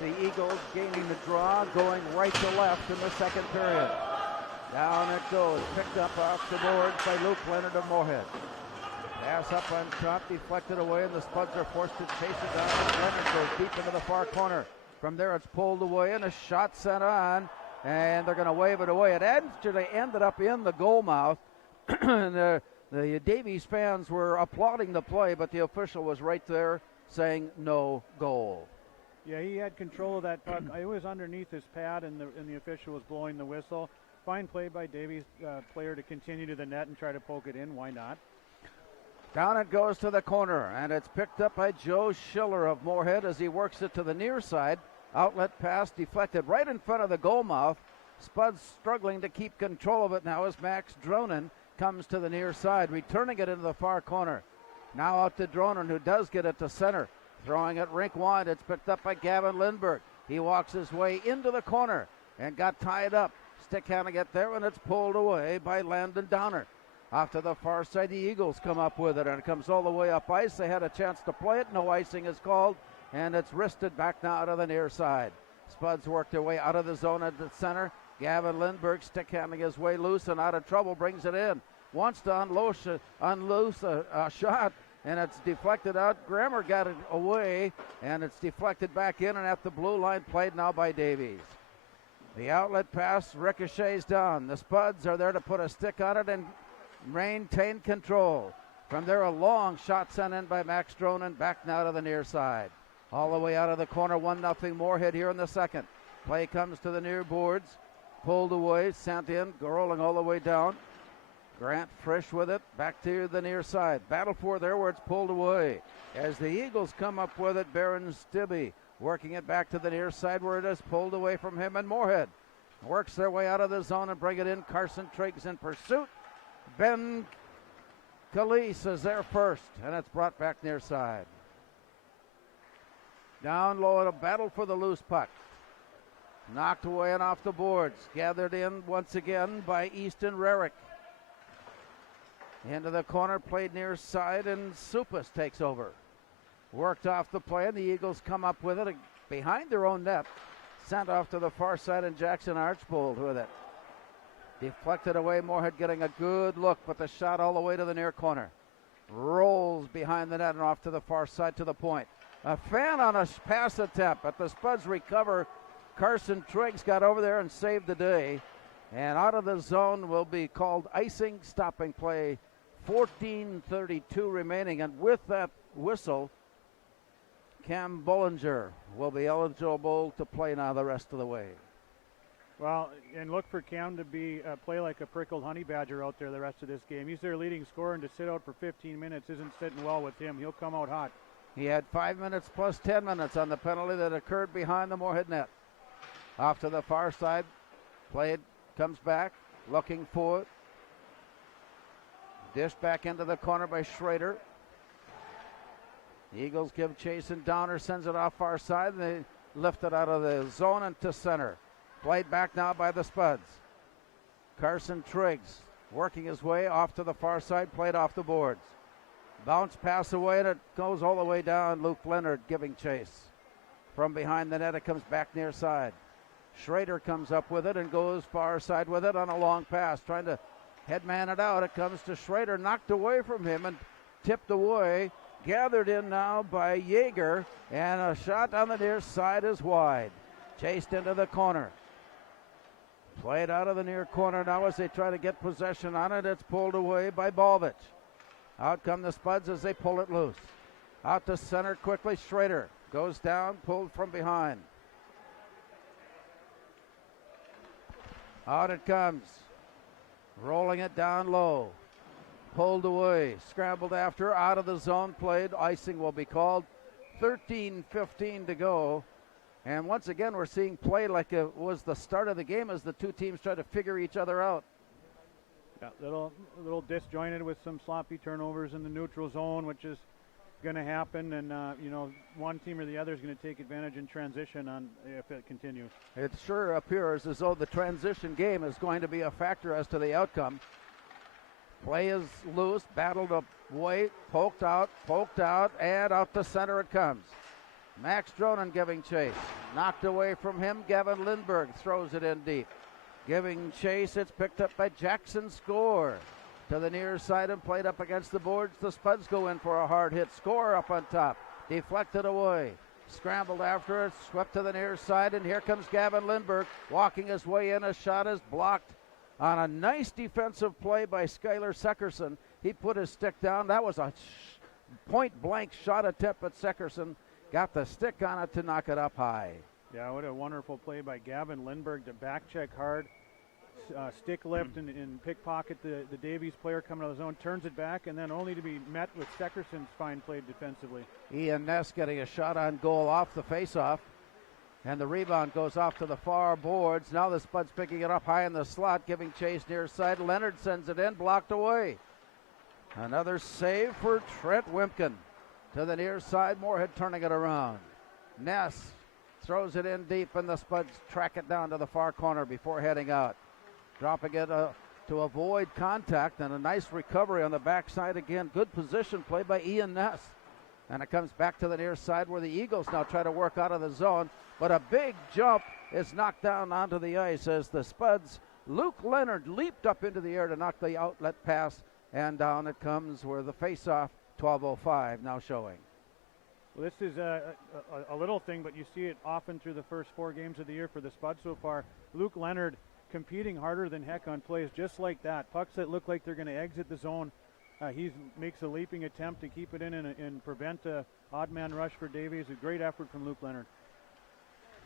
the Eagles gaining the draw, going right to left in the second period. Down it goes, picked up off the boards by Luke Leonard of Moorhead. Pass up on top, deflected away, and the Spuds are forced to chase it down. Leonard goes deep into the far corner. From there, it's pulled away, and a shot sent on, and they're going to wave it away. It actually ended up in the goal mouth. The Davies fans were applauding the play, but the official was right there saying no goal. Yeah, he had control of that puck. It was underneath his pad, and the official was blowing the whistle. Fine play by Davies player to continue to the net and try to poke it in. Why not? Down it goes to the corner, and it's picked up by Joe Schiller of Moorhead as he works it to the near side. Outlet pass deflected right in front of the goal mouth. Spuds struggling to keep control of it now as Max Dronen comes to the near side, returning it into the far corner. Now out to Dronen, who does get it to center. Throwing it rink wide. It's picked up by Gavin Lindberg. He walks his way into the corner and got tied up. Stick handling it there, and it's pulled away by Landon Downer. Off to the far side, the Eagles come up with it, and it comes all the way up ice. They had a chance to play it. No icing is called, and it's wristed back now to the near side. Spuds work their way out of the zone at the center. Gavin Lindberg stick handling his way loose and out of trouble, brings it in. Wants to unloose a shot, and it's deflected out. Grammer got it away, and it's deflected back in and at the blue line, played now by Davies. The outlet pass ricochets down. The Spuds are there to put a stick on it and maintain control. From there, a long shot sent in by Max Dronen, back now to the near side. All the way out of the corner, 1-0 Moorhead here in the second. Play comes to the near boards. Pulled away, sent in, rolling all the way down. Grant Frisch with it, back to the near side. Battle for there where it's pulled away. As the Eagles come up with it, Baron Stibbe working it back to the near side where it is pulled away from him, and Moorhead works their way out of the zone and bring it in. Carson Triggs in pursuit. Ben Calise is there first, and it's brought back near side. Down low, a battle for the loose puck. Knocked away and off the boards. Gathered in once again by Easton Rarick. Into the corner, played near side, and Supas takes over. Worked off the play, and the Eagles come up with it behind their own net. Sent off to the far side, and Jackson Archbold with it. Deflected away, Moorhead getting a good look, but the shot all the way to the near corner. Rolls behind the net and off to the far side to the point. A fan on a pass attempt, but the Spuds recover. Carson Triggs got over there and saved the day. And out of the zone will be called icing, stopping play. 14:32 remaining, and with that whistle, Cam Bollinger will be eligible to play now the rest of the way. Well, and look for Cam to be play like a prickled honey badger out there the rest of this game. He's their leading scorer, and to sit out for 15 minutes isn't sitting well with him. He'll come out hot. He had 5 minutes plus 10 minutes on the penalty that occurred behind the Moorhead net. Off to the far side, played, comes back, looking for it. Dished back into the corner by Schrader. The Eagles give chase, and Downer sends it off far side, and they lift it out of the zone into center. Played back now by the Spuds. Carson Triggs working his way off to the far side, played off the boards. Bounce pass away, and it goes all the way down. Luke Leonard giving chase. From behind the net, it comes back near side. Schrader comes up with it and goes far side with it on a long pass, trying to headman it out. It comes to Schrader, knocked away from him and tipped away. Gathered in now by Yeager, and a shot on the near side is wide. Chased into the corner. Played out of the near corner now as they try to get possession on it. It's pulled away by Balvich. Out come the Spuds as they pull it loose. Out to center quickly, Schrader. goes down, pulled from behind. Out it comes. Rolling it down low. Pulled away. Scrambled after. Out of the zone played. Icing will be called. 13:15 to go. And once again, we're seeing play like it was the start of the game as the two teams try to figure each other out. Yeah, a little disjointed with some sloppy turnovers in the neutral zone, which is going to happen. And, one team or the other is going to take advantage in transition if it continues. It sure appears as though the transition game is going to be a factor as to the outcome. Play is loose, battled away, poked out, and out to center it comes. Max Dronen giving chase. Knocked away from him. Gavin Lindberg throws it in deep. Giving chase. It's picked up by Jackson Score. To the near side and played up against the boards. The Spuds go in for a hard hit. Score up on top. Deflected away. Scrambled after it. Swept to the near side. And here comes Gavin Lindberg. Walking his way in. A shot is blocked on a nice defensive play by Skylar Seckerson. He put his stick down. That was a point-blank shot attempt at Seckerson. Got the stick on it to knock it up high. Yeah, what a wonderful play by Gavin Lindberg to back check hard, stick lift and pickpocket the Davies player coming out of the zone, turns it back, and then only to be met with Seckerson's fine play defensively. Ian Ness getting a shot on goal off the faceoff, and the rebound goes off to the far boards. Now the Spuds picking it up high in the slot, giving chase near side. Leonard sends it in, blocked away. Another save for Trent Wimpkin. To the near side, Moorhead turning it around. Ness throws it in deep, and the Spuds track it down to the far corner before heading out. Dropping it to avoid contact, and a nice recovery on the backside again. Good position play by Ian Ness. And it comes back to the near side where the Eagles now try to work out of the zone. But a big jump is knocked down onto the ice as the Spuds, Luke Leonard leaped up into the air to knock the outlet pass, and down it comes where the face-off. 12:05 now showing. Well, this is a little thing, but you see it often through the first 4 games of the year for the Spuds so far. Luke Leonard competing harder than heck on plays just like that. Pucks that look like they're going to exit the zone. He makes a leaping attempt to keep it in and prevent an odd man rush for Davies. A great effort from Luke Leonard.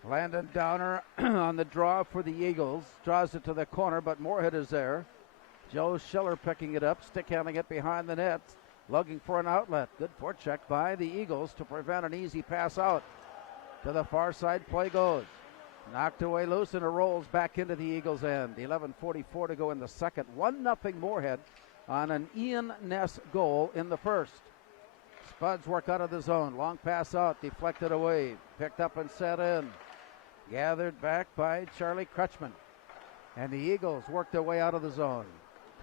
Landon Downer on the draw for the Eagles. Draws it to the corner, but Moorhead is there. Joe Schiller picking it up, stick handling it behind the net. Looking for an outlet. Good forecheck by the Eagles to prevent an easy pass out. To the far side, play goes. Knocked away loose, and it rolls back into the Eagles' end. 11:44 to go in the second. 1-0 Moorhead on an Ian Ness goal in the first. Spuds work out of the zone. Long pass out, deflected away. Picked up and set in. Gathered back by Charlie Crutchman. And the Eagles work their way out of the zone.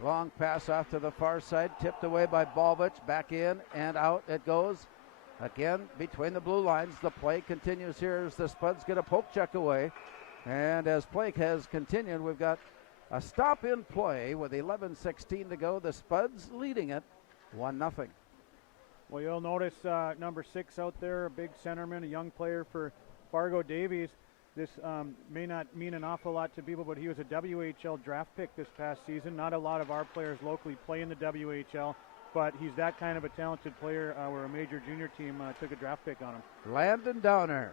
Long pass off to the far side, tipped away by Balvich. Back in and out it goes. Again, between the blue lines, the play continues here as the Spuds get a poke check away. And as play has continued, we've got a stop in play with 11:16 to go. The Spuds leading it 1-0. Well, you'll notice number 6 out there, a big centerman, a young player for Fargo, Davies. This may not mean an awful lot to people, but he was a WHL draft pick this past season. Not a lot of our players locally play in the WHL, but he's that kind of a talented player where a major junior team took a draft pick on him. Landon Downer.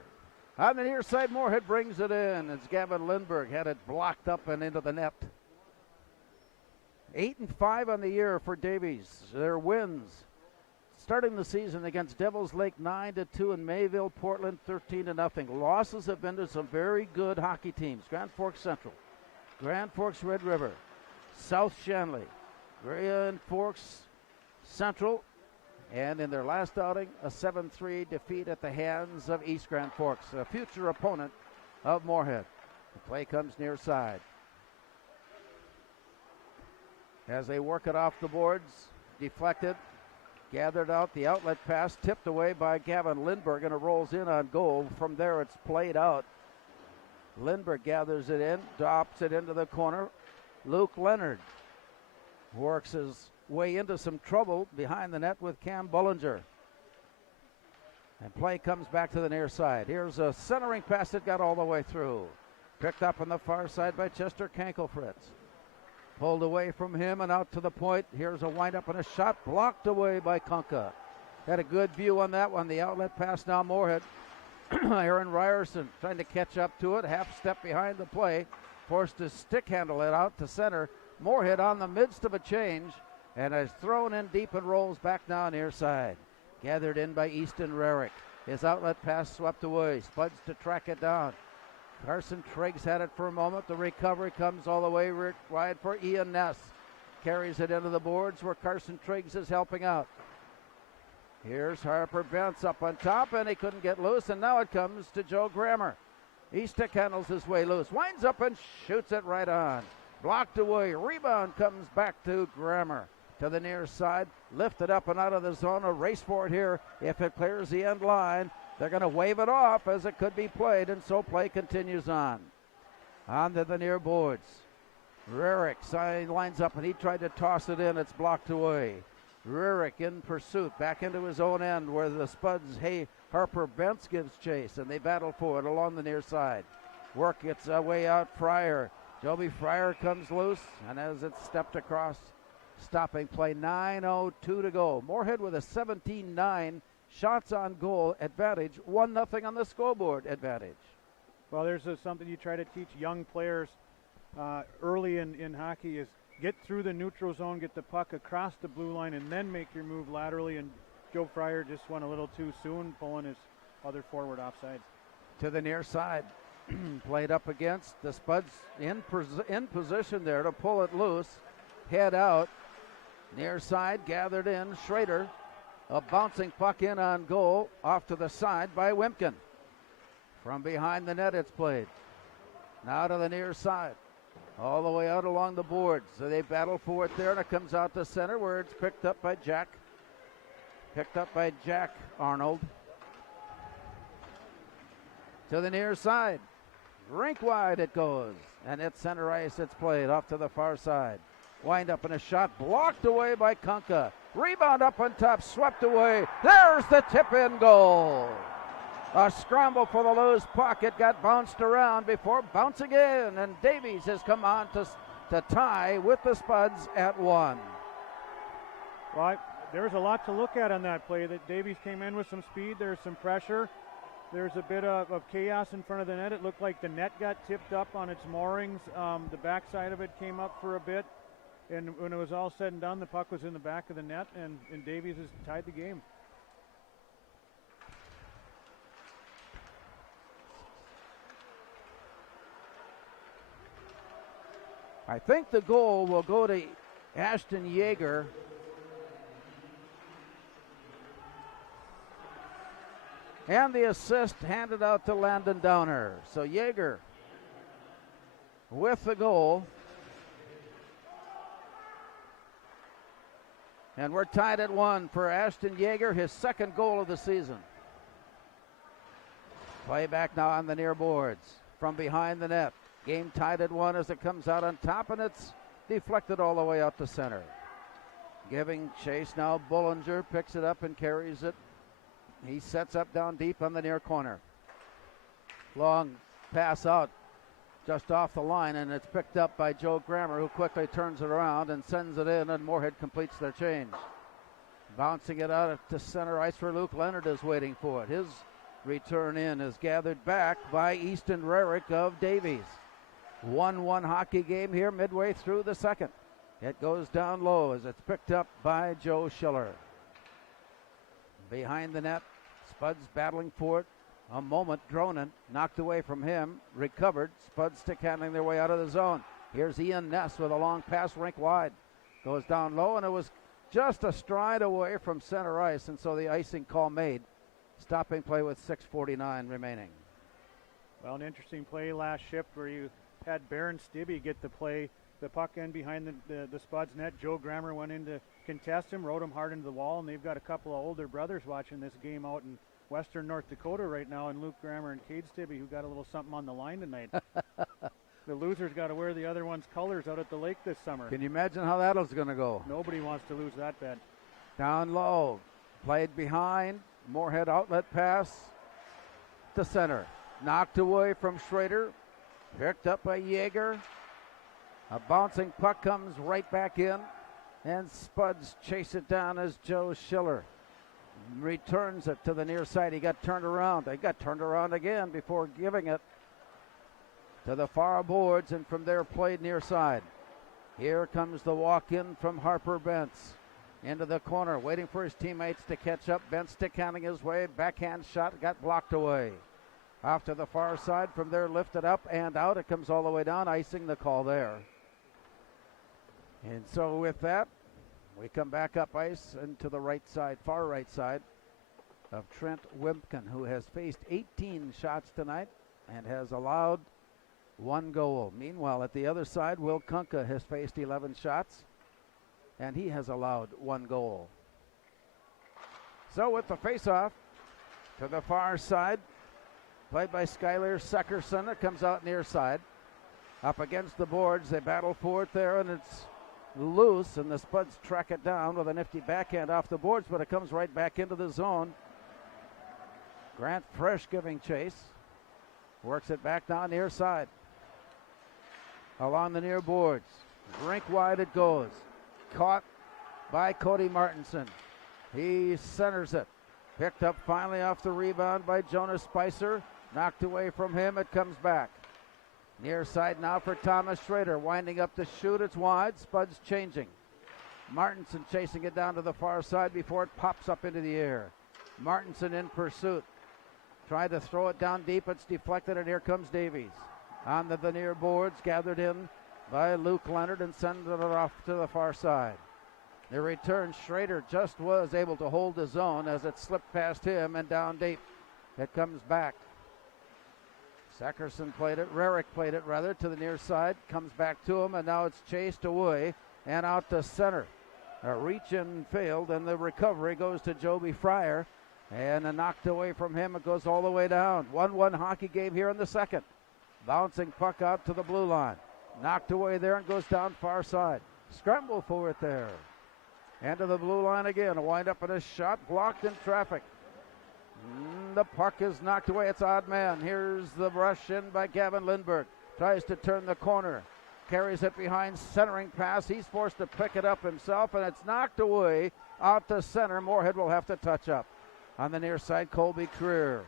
On the near side, Moorhead brings it in as Gavin Lindberg had it blocked up and into the net. 8-5 on the year for Davies. Their wins starting the season against Devils Lake 9-2 and Mayville, Portland 13-0. Losses have been to some very good hockey teams. Grand Forks Central, Grand Forks Red River, South Shanley, Grand Forks Central, and in their last outing, a 7-3 defeat at the hands of East Grand Forks, a future opponent of Moorhead. The play comes near side. As they work it off the boards, deflected. Gathered out, the outlet pass tipped away by Gavin Lindberg, and it rolls in on goal. From there, it's played out. Lindberg gathers it in, drops it into the corner. Luke Leonard works his way into some trouble behind the net with Cam Bullinger. And play comes back to the near side. Here's a centering pass that got all the way through. Picked up on the far side by Chester Kankelfritz. Pulled away from him and out to the point. Here's a windup and a shot blocked away by Kunka. Had a good view on that one. The outlet pass now Moorhead. Aaron Ryerson trying to catch up to it, half step behind the play, forced to stick handle it out to center. Moorhead on the midst of a change and is thrown in deep and rolls back now near side. Gathered in by Easton Rarick. His outlet pass swept away. Spuds to track it down. Carson Triggs had it for a moment. The recovery comes all the way wide for Ian Ness. Carries it into the boards where Carson Triggs is helping out. Here's Harper Bentz up on top, and he couldn't get loose, and now it comes to Joe Grammer. He stick handles his way loose, winds up and shoots it right on. Blocked away, rebound comes back to Grammer. To the near side, lifted up and out of the zone, a race for it here. If it clears the end line, they're going to wave it off as it could be played, and so play continues on. On to the near boards. Rarick lines up, and he tried to toss it in. It's blocked away. Rarick in pursuit, back into his own end where the Spuds, Harper Bentz gives chase, and they battle for it along the near side. Work its way out, Fryer. Joby Fryer comes loose, and as it's stepped across, stopping play, 9:02 to go. Moorhead with a 17-9 shots on goal advantage, 1-0 on the scoreboard advantage. Well, there's something you try to teach young players early in hockey is get through the neutral zone, get the puck across the blue line, and then make your move laterally. And Joe Fryer just went a little too soon, pulling his other forward offside. To the near side, played up against the Spuds in position there to pull it loose, head out. Near side, gathered in, Schrader. A bouncing puck in on goal, off to the side by Wimpkin. From behind the net it's played. Now to the near side. All the way out along the boards. So they battle for it there, and it comes out to center where it's picked up by Jack. Picked up by Jack Arnold. To the near side. Rink wide it goes. And at center ice it's played off to the far side. Wind up and a shot blocked away by Kunka. Rebound up on top, swept away. There's the tip-in goal. A scramble for the loose puck. It got bounced around before bouncing in, and Davies has come on to tie with the Spuds at 1. Well, there was a lot to look at on that play. That Davies came in with some speed. There's some pressure. There's a bit of chaos in front of the net. It looked like the net got tipped up on its moorings. The backside of it came up for a bit. And when it was all said and done, the puck was in the back of the net, and Davies has tied the game. I think the goal will go to Ashton Yeager. And the assist handed out to Landon Downer. So Yeager with the goal. And we're tied at 1 for Ashton Yeager, his second goal of the season. Play back now on the near boards from behind the net. Game tied at 1 as it comes out on top, and it's deflected all the way out to center. Giving chase now, Bullinger picks it up and carries it. He sets up down deep on the near corner. Long pass out just off the line, and it's picked up by Joe Grammer, who quickly turns it around and sends it in, and Moorhead completes their change. Bouncing it out to center ice for Luke Leonard is waiting for it. His return in is gathered back by Easton Rarick of Davies. 1-1 hockey game here midway through the second. It goes down low as it's picked up by Joe Schiller. Behind the net, Spuds battling for it. A moment, Dronin knocked away from him, recovered. Spuds stick handling their way out of the zone. Here's Ian Ness with a long pass, rink wide. Goes down low, and it was just a stride away from center ice, and so the icing call made. Stopping play with 6:49 remaining. Well, an interesting play last shift where you had Baron Stibbe get the play, the puck in behind the Spuds net. Joe Grammer went in to contest him, rode him hard into the wall, and they've got a couple of older brothers watching this game out in western North Dakota right now, and Luke Grammer and Cade Stibbe, who got a little something on the line tonight. The losers got to wear the other one's colors out at the lake this summer. Can you imagine how that was going to go? Nobody wants to lose that bet. Down low, played behind, Moorhead outlet pass to center. Knocked away from Schrader, picked up by Yeager. A bouncing puck comes right back in, and Spuds chase it down as Joe Schiller returns it to the near side. He got turned around. He got turned around again before giving it to the far boards, and from there played near side. Here comes the walk-in from Harper Bentz. Into the corner, waiting for his teammates to catch up. Bentz stick-handing his way. Backhand shot got blocked away. Off to the far side. From there, lifted up and out. It comes all the way down, icing the call there. And so with that, we come back up ice and to the right side, far right side of Trent Wimpkin, who has faced 18 shots tonight and has allowed 1 goal. Meanwhile, at the other side, Will Kunka has faced 11 shots, and he has allowed 1 goal. So with the faceoff to the far side, played by Skylar Seckerson, it comes out near side. Up against the boards, they battle for it there, and it's loose, and the Spuds track it down with a nifty backhand off the boards, but it comes right back into the zone. Grant Fresh giving chase. Works it back down near side. Along the near boards. Rink wide it goes. Caught by Cody Martinson. He centers it. Picked up finally off the rebound by Jonas Spicer. Knocked away from him. It comes back. Near side now for Thomas Schrader. Winding up the shoot. It's wide. Spuds changing. Martinson chasing it down to the far side before it pops up into the air. Martinson in pursuit. Tried to throw it down deep. It's deflected, and here comes Davies. On the near boards, gathered in by Luke Leonard and sending it off to the far side. The return, Schrader just was able to hold his own as it slipped past him and down deep. It comes back. Seckerson played it, Rarick played it rather, to the near side. Comes back to him, and now it's chased away and out to center. A reach-in failed, and the recovery goes to Joby Fryer. And knocked away from him, it goes all the way down. 1-1 hockey game here in the second. Bouncing puck out to the blue line. Knocked away there and goes down far side. Scramble for it there. And to the blue line again. A wind up and a shot blocked in traffic. The puck is knocked away. It's odd man. Here's the rush in by Gavin Lindberg. Tries to turn the corner. Carries it behind, centering pass. He's forced to pick it up himself, and it's knocked away out to center. Moorhead will have to touch up. On the near side, Colby Creer.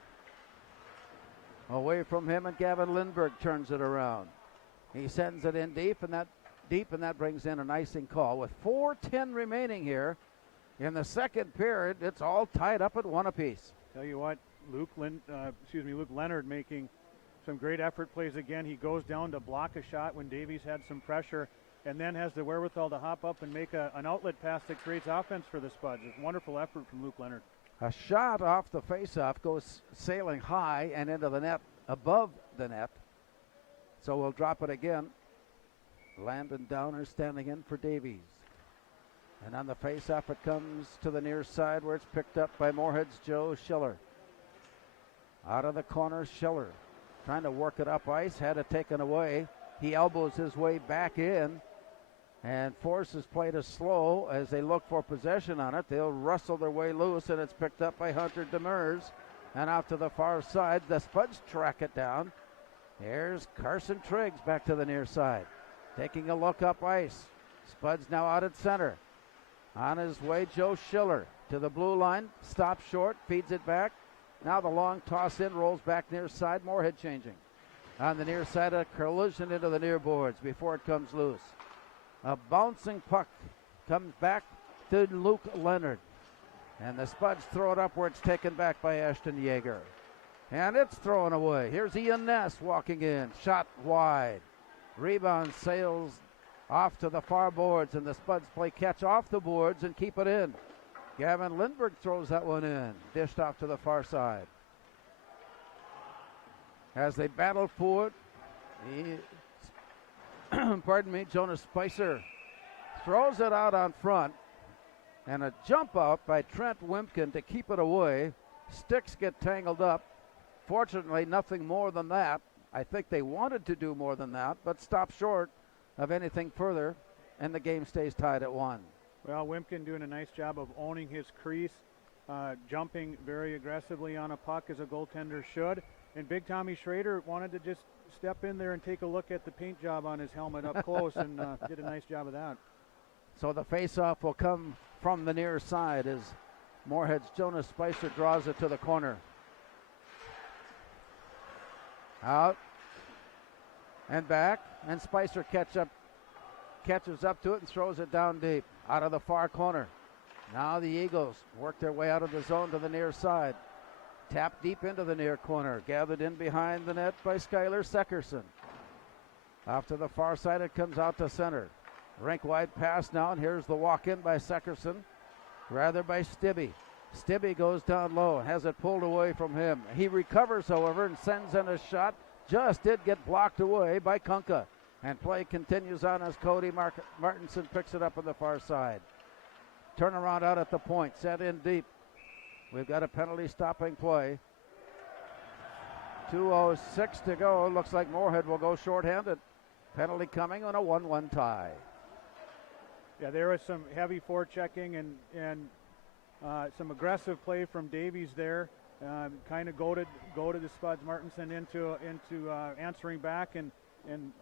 Away from him, and Gavin Lindberg turns it around. He sends it in deep, and that brings in an icing call. With 4:10 remaining here in the second period, it's all tied up at 1 apiece. Tell you what, Luke Leonard making some great effort plays again. He goes down to block a shot when Davies had some pressure, and then has the wherewithal to hop up and make an outlet pass that creates offense for the Spuds. It's a wonderful effort from Luke Leonard. A shot off the faceoff goes sailing high and into the net, above the net. So we'll drop it again. Landon Downer standing in for Davies. And on the faceoff, it comes to the near side where it's picked up by Moorhead's Joe Schiller. Out of the corner, Schiller trying to work it up ice, had it taken away. He elbows his way back in and forces play to slow as they look for possession on it. They'll wrestle their way loose, and it's picked up by Hunter Demers. And out to the far side, the Spuds track it down. Here's Carson Triggs back to the near side. Taking a look up ice. Spuds now out at center. On his way, Joe Schiller to the blue line. Stops short, feeds it back. Now the long toss in, rolls back near side. Moorhead changing. On the near side, a collision into the near boards before it comes loose. A bouncing puck comes back to Luke Leonard. And the Spuds throw it up where it's taken back by Ashton Yeager. And it's thrown away. Here's Ian Ness walking in. Shot wide. Rebound sails off to the far boards, and the Spuds play catch off the boards and keep it in. Gavin Lindberg throws that one in. Dished off to the far side. As they battle for it, Jonas Spicer throws it out on front, and a jump out by Trent Wimpkin to keep it away. Sticks get tangled up. Fortunately, nothing more than that. I think they wanted to do more than that, but stop short of anything further, and the game stays tied at 1. Well, Wimpkin doing a nice job of owning his crease, jumping very aggressively on a puck as a goaltender should. And Big Tommy Schrader wanted to just step in there and take a look at the paint job on his helmet up close, and did a nice job of that. So the faceoff will come from the near side as Moorhead's Jonas Spicer draws it to the corner. Out and back, and Spicer catches up to it and throws it down deep out of the far corner. Now the Eagles work their way out of the zone to the near side. Tap deep into the near corner. Gathered in behind the net by Skylar Seckerson. Off to the far side, it comes out to center. Rink wide pass now, and here's the walk-in by Seckerson. Rather by Stibbe. Stibbe goes down low, has it pulled away from him. He recovers, however, and sends in a shot. Just did get blocked away by Kunka. And play continues on as Cody Martinson picks it up on the far side. Turnaround out at the point, set in deep. We've got a penalty stopping play. 2:06 to go. Looks like Moorhead will go shorthanded. Penalty coming on a 1-1 tie. Yeah, there was some heavy forechecking and some aggressive play from Davies there. Kind of goaded the Spuds Martinson into answering back, and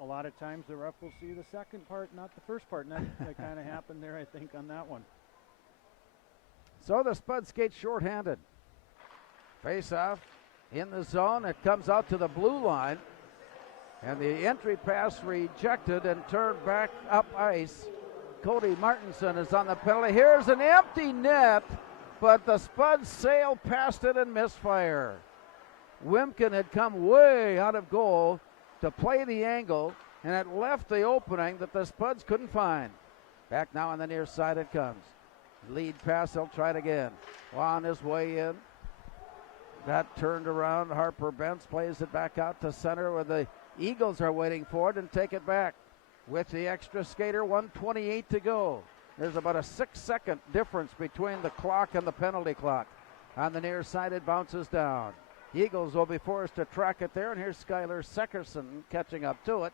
a lot of times the ref will see the second part, not the first part, and that kind of happened there, I think, on that one. So the Spuds skate shorthanded. Face off in the zone. It comes out to the blue line, and the entry pass rejected and turned back up ice. Cody Martinson is on the penalty. Here's an empty net, but the Spuds sailed past it and misfire. Wimpkin had come way out of goal to play the angle, and it left the opening that the Spuds couldn't find. Back now on the near side it comes. Lead pass, he'll try it again. On his way in. That turned around. Harper Bentz plays it back out to center where the Eagles are waiting for it and take it back. With the extra skater, 1:28 to go. There's about a 6-second difference between the clock and the penalty clock. On the near side, it bounces down. Eagles will be forced to track it there, and here's Skylar Seckerson catching up to it,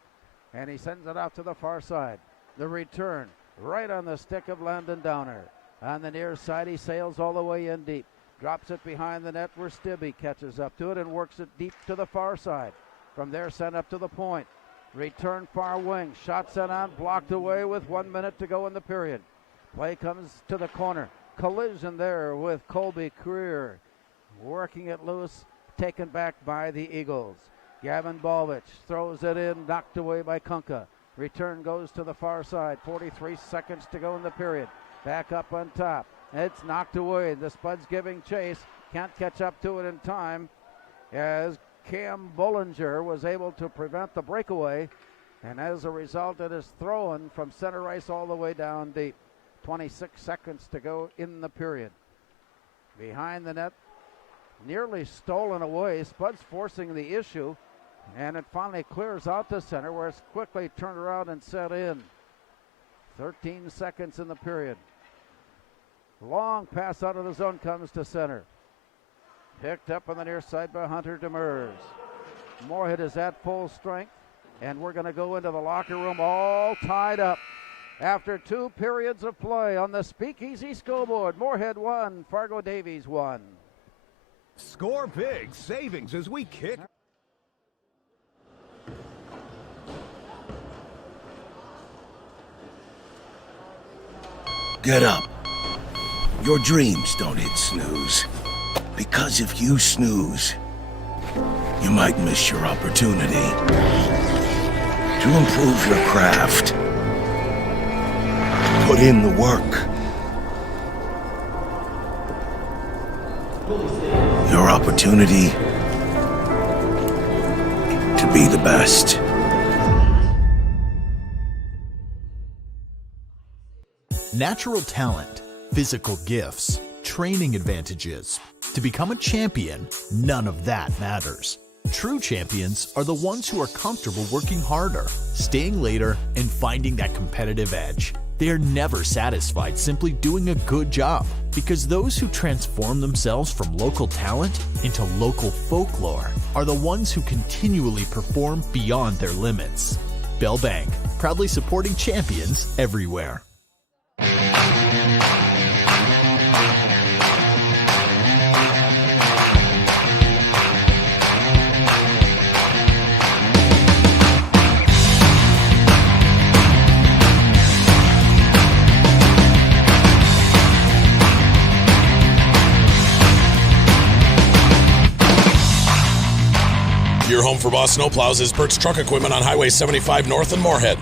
and he sends it off to the far side. The return, right on the stick of Landon Downer. On the near side, he sails all the way in deep. Drops it behind the net where Stibbe catches up to it and works it deep to the far side. From there, sent up to the point. Return far wing. Shot sent on, blocked away with 1 minute to go in the period. Play comes to the corner. Collision there with Colby Creer. Working it loose, taken back by the Eagles. Gavin Balvich throws it in, knocked away by Kunka. Return goes to the far side. 43 seconds to go in the period. Back up on top. It's knocked away. The Spuds giving chase. Can't catch up to it in time as Cam Bollinger was able to prevent the breakaway. And as a result, it is thrown from center ice all the way down deep. 26 seconds to go in the period. Behind the net, nearly stolen away. Spuds forcing the issue. And it finally clears out to center where it's quickly turned around and set in. 13 seconds in the period. Long pass out of the zone comes to center. Picked up on the near side by Hunter Demers. Moorhead is at full strength, and we're going to go into the locker room all tied up. After 2 periods of play on the Speakeasy scoreboard, Moorhead 1, Fargo Davies 1. Score big savings as we kick. Get up. Your dreams don't hit snooze. Because if you snooze, you might miss your opportunity to improve your craft. Put in the work. Your opportunity to be the best. Natural talent, physical gifts, training advantages. To become a champion, none of that matters. True champions are the ones who are comfortable working harder, staying later, and finding that competitive edge. They are never satisfied simply doing a good job, because those who transform themselves from local talent into local folklore are the ones who continually perform beyond their limits. Bell Bank, proudly supporting champions everywhere. Your home for Boss Snowplows is Bert's Truck Equipment on Highway 75 North in Moorhead.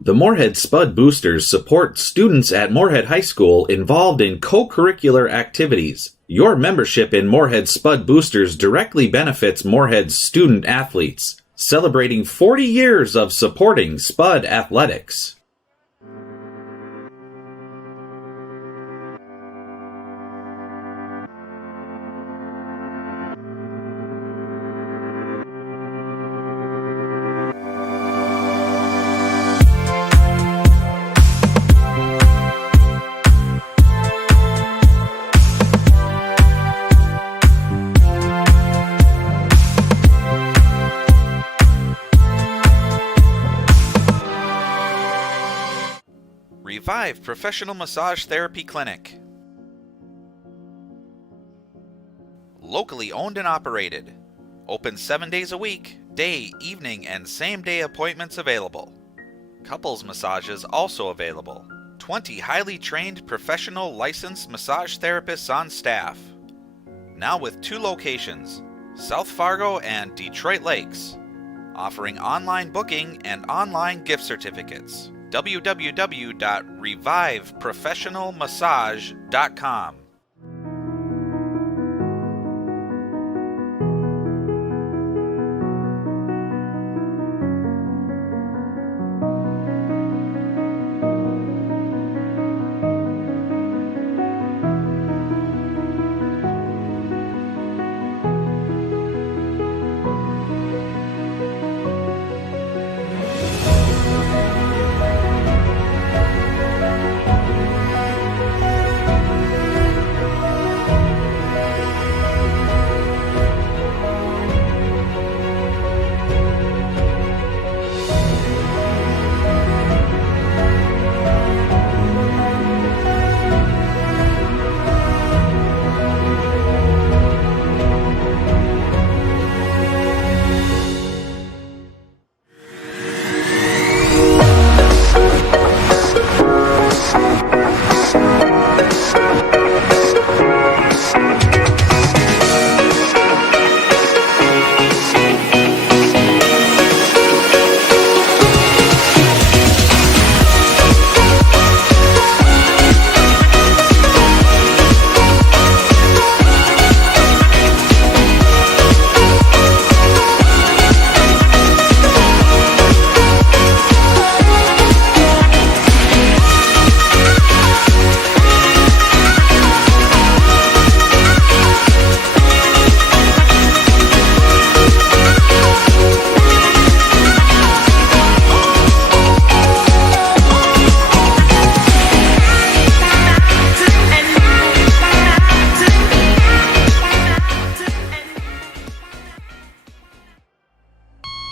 The Moorhead Spud Boosters support students at Moorhead High School involved in co-curricular activities. Your membership in Moorhead Spud Boosters directly benefits Moorhead's student athletes, celebrating 40 years of supporting Spud athletics. Revive Professional Massage Therapy Clinic. Locally owned and operated. Open 7 days a week, day, evening, and same-day appointments available. Couples massages also available. 20 highly trained professional licensed massage therapists on staff. Now with 2 locations, South Fargo and Detroit Lakes, offering online booking and online gift certificates. www.reviveprofessionalmassage.com.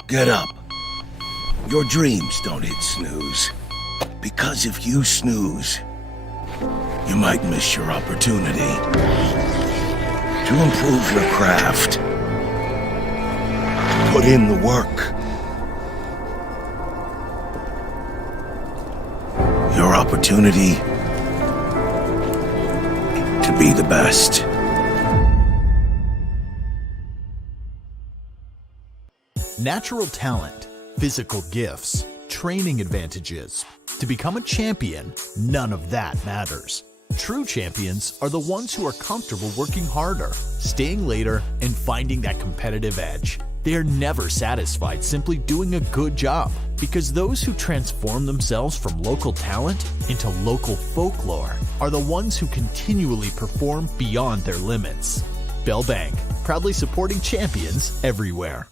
Get up. Your dreams don't hit snooze. Because if you snooze, you might miss your opportunity to improve your craft. To put in the work. Your opportunity to be the best. Natural talent, physical gifts, training advantages. To become a champion, none of that matters. True champions are the ones who are comfortable working harder, staying later, and finding that competitive edge. They are never satisfied simply doing a good job, because those who transform themselves from local talent into local folklore are the ones who continually perform beyond their limits. Bell Bank, proudly supporting champions everywhere.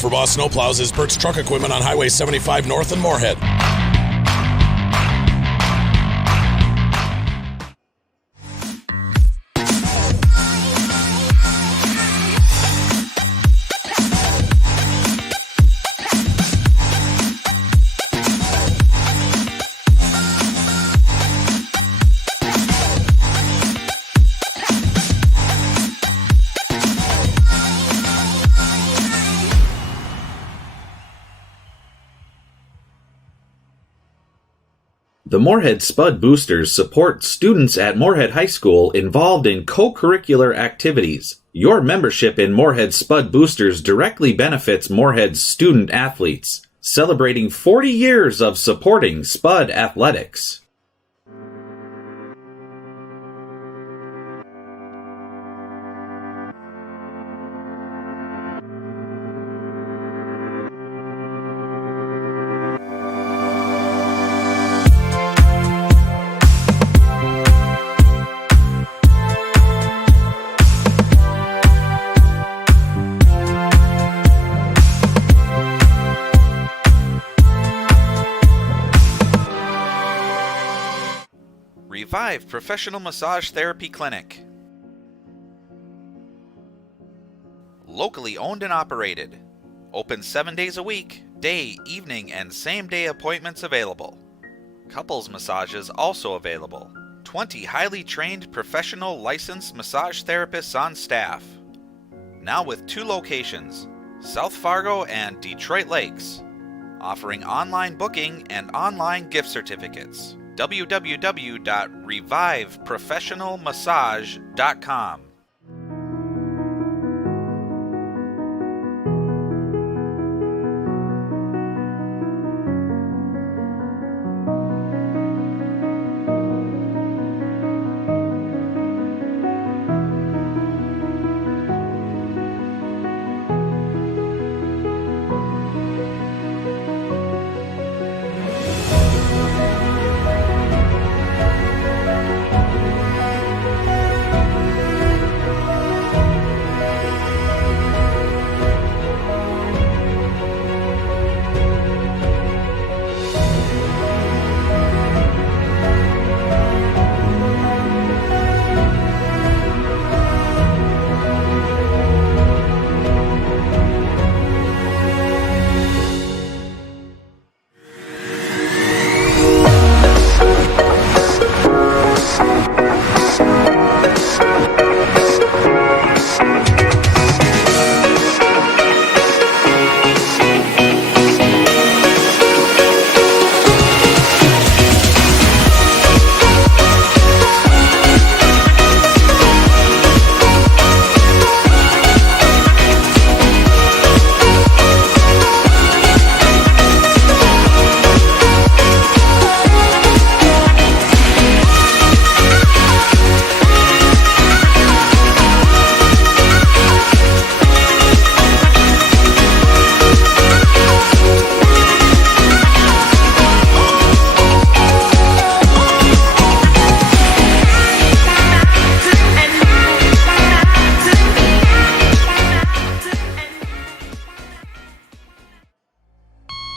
for Boss Snowplows is Bert's Truck Equipment on Highway 75 North in Moorhead. The Moorhead Spud Boosters support students at Moorhead High School involved in co-curricular activities. Your membership in Moorhead Spud Boosters directly benefits Moorhead's student athletes, celebrating 40 years of supporting Spud athletics. Revive Professional Massage Therapy Clinic. Locally owned and operated. Open 7 days a week, day, evening, and same-day appointments available. Couples massages also available. 20 highly trained professional licensed massage therapists on staff. Now with 2 locations, South Fargo and Detroit Lakes, offering online booking and online gift certificates. www.reviveprofessionalmassage.com.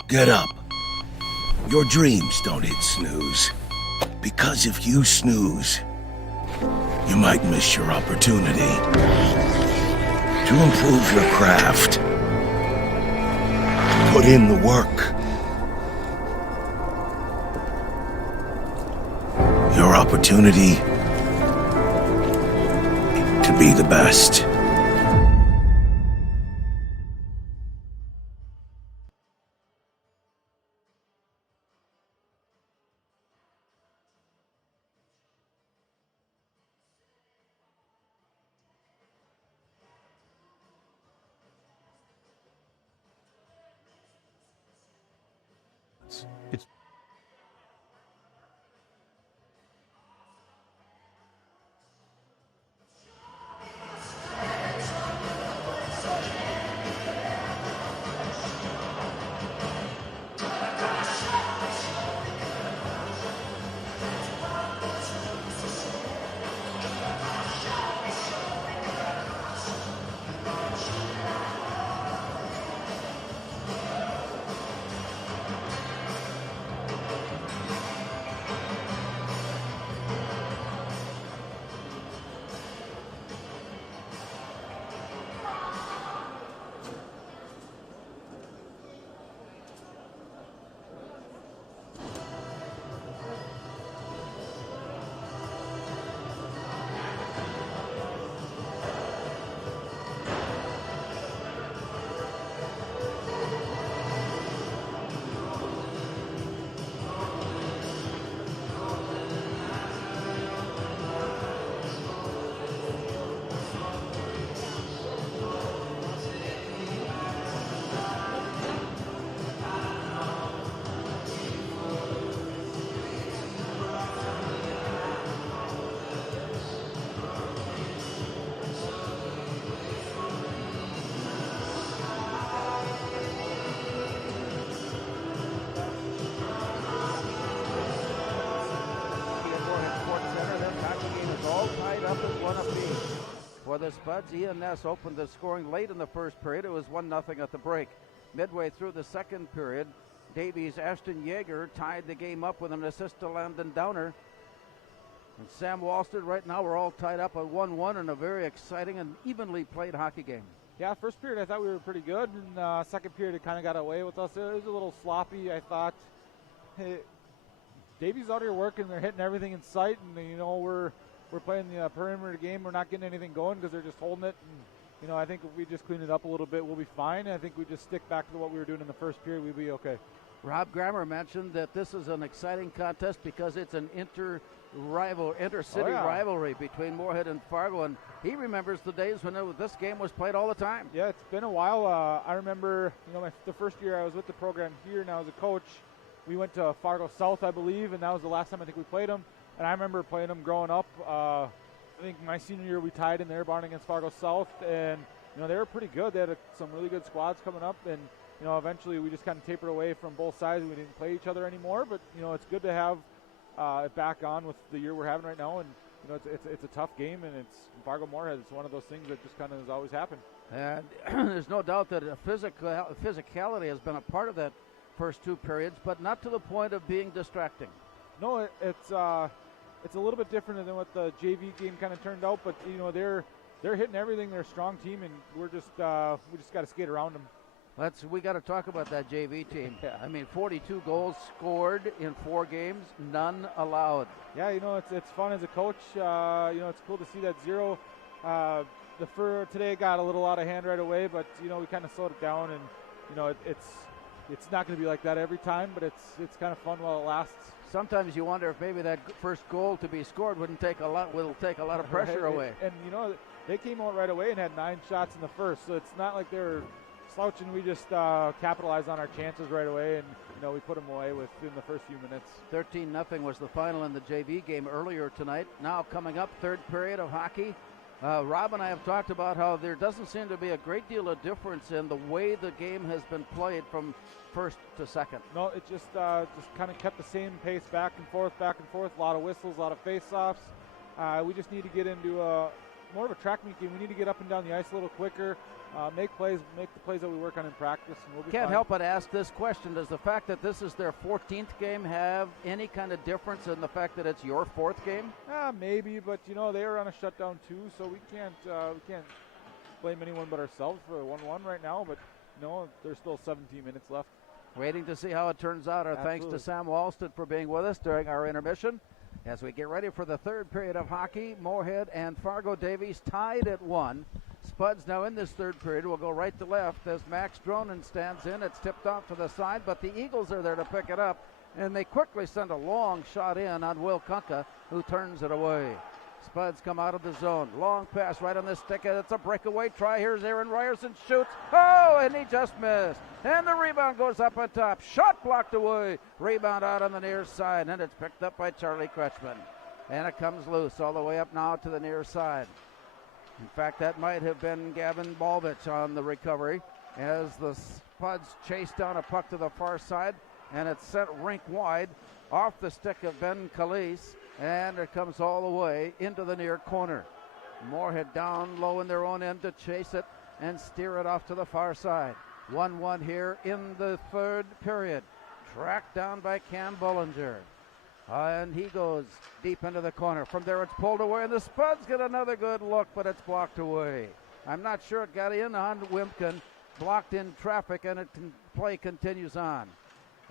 Get up. Your dreams don't hit snooze. Because if you snooze, you might miss your opportunity to improve your craft. Put in the work. Your opportunity to be the best. It's for the Spuds. Ian Ness opened the scoring late in the first period. It was 1-0 at the break. Midway through the second period, Davies' Ashton Yeager tied the game up with an assist to Landon Downer. And Sam Walston, right now we're all tied up at 1-1 in a very exciting and evenly played hockey game. Yeah, first period I thought we were pretty good, and second period it kind of got away with us. It was a little sloppy, I thought. Hey, Davies out here working, they're hitting everything in sight, and we're playing the perimeter game. We're not getting anything going because they're just holding it. And, I think if we just clean it up a little bit, we'll be fine. I think we just stick back to what we were doing in the first period, we'll be okay. Rob Grammer mentioned that this is an exciting contest because it's an inter-city rivalry between Moorhead and Fargo, and he remembers the days when this game was played all the time. Yeah, it's been a while. I remember, the first year I was with the program here and I was a coach, we went to Fargo South, I believe, and that was the last time I think we played them. And I remember playing them growing up. I think my senior year we tied in their barn against Fargo South, and they were pretty good. They had some really good squads coming up, and eventually we just kind of tapered away from both sides. We didn't play each other anymore, but it's good to have it back on with the year we're having right now. And it's a tough game, and it's Fargo Moorhead. It's one of those things that just kind of has always happened. And there's no doubt that physicality has been a part of that first two periods, but not to the point of being distracting. No, it's a little bit different than what the JV game kind of turned out, but they're hitting everything. They're a strong team, and we just got to skate around them. We got to talk about that JV team. Yeah. I mean, 42 goals scored in 4 games, none allowed. Yeah, it's fun as a coach. It's cool to see that zero. The fur today got a little out of hand right away, but we kind of slowed it down, and it's not going to be like that every time, but it's kind of fun while it lasts. Sometimes you wonder if maybe that first goal to be scored will take a lot of pressure away. And they came out right away and had 9 shots in the first, so it's not like they were slouching. We just capitalized on our chances right away, and we put them away within the first few minutes. 13-0 was the final in the JV game earlier tonight. Now coming up, third period of hockey. Rob and I have talked about how there doesn't seem to be a great deal of difference in the way the game has been played from first to second. No, it just kind of kept the same pace back and forth, a lot of whistles, a lot of face-offs. We just need to get into more of a track meet game. We need to get up and down the ice a little quicker, make the plays that we work on in practice, and we'll be Can't fine. help but ask this question. Does the fact that this is their 14th game have any kind of difference in the fact that it's your 4th game? Maybe, but they are on a shutdown too, so we can't blame anyone but ourselves for a 1-1 right now, but there's still 17 minutes left. Waiting to see how it turns out. Our thanks to Sam Walston for being with us during our intermission. As we get ready for the third period of hockey, Moorhead and Fargo Davies tied at 1. Spuds now in this third period will go right to left as Max Dronin stands in. It's tipped off to the side, but the Eagles are there to pick it up, and they quickly send a long shot in on Will Kunka, who turns it away. Spuds come out of the zone. Long pass right on the stick. It's a breakaway try. Here's Aaron Ryerson shoots. Oh, and he just missed. And the rebound goes up on top. Shot blocked away. Rebound out on the near side, and it's picked up by Charlie Kretschmann. And it comes loose all the way up now to the near side. In fact, that might have been Gavin Balvich on the recovery as the Spuds chase down a puck to the far side, and it's sent rink wide off the stick of Ben Calise. And it comes all the way into the near corner. Moorhead down low in their own end to chase it and steer it off to the far side. 1-1 here in the third period. Tracked down by Cam Bullinger. And he goes deep into the corner. From there it's pulled away, and the Spuds get another good look, but it's blocked away. I'm not sure it got in on Wimpkin. Blocked in traffic, and play continues on.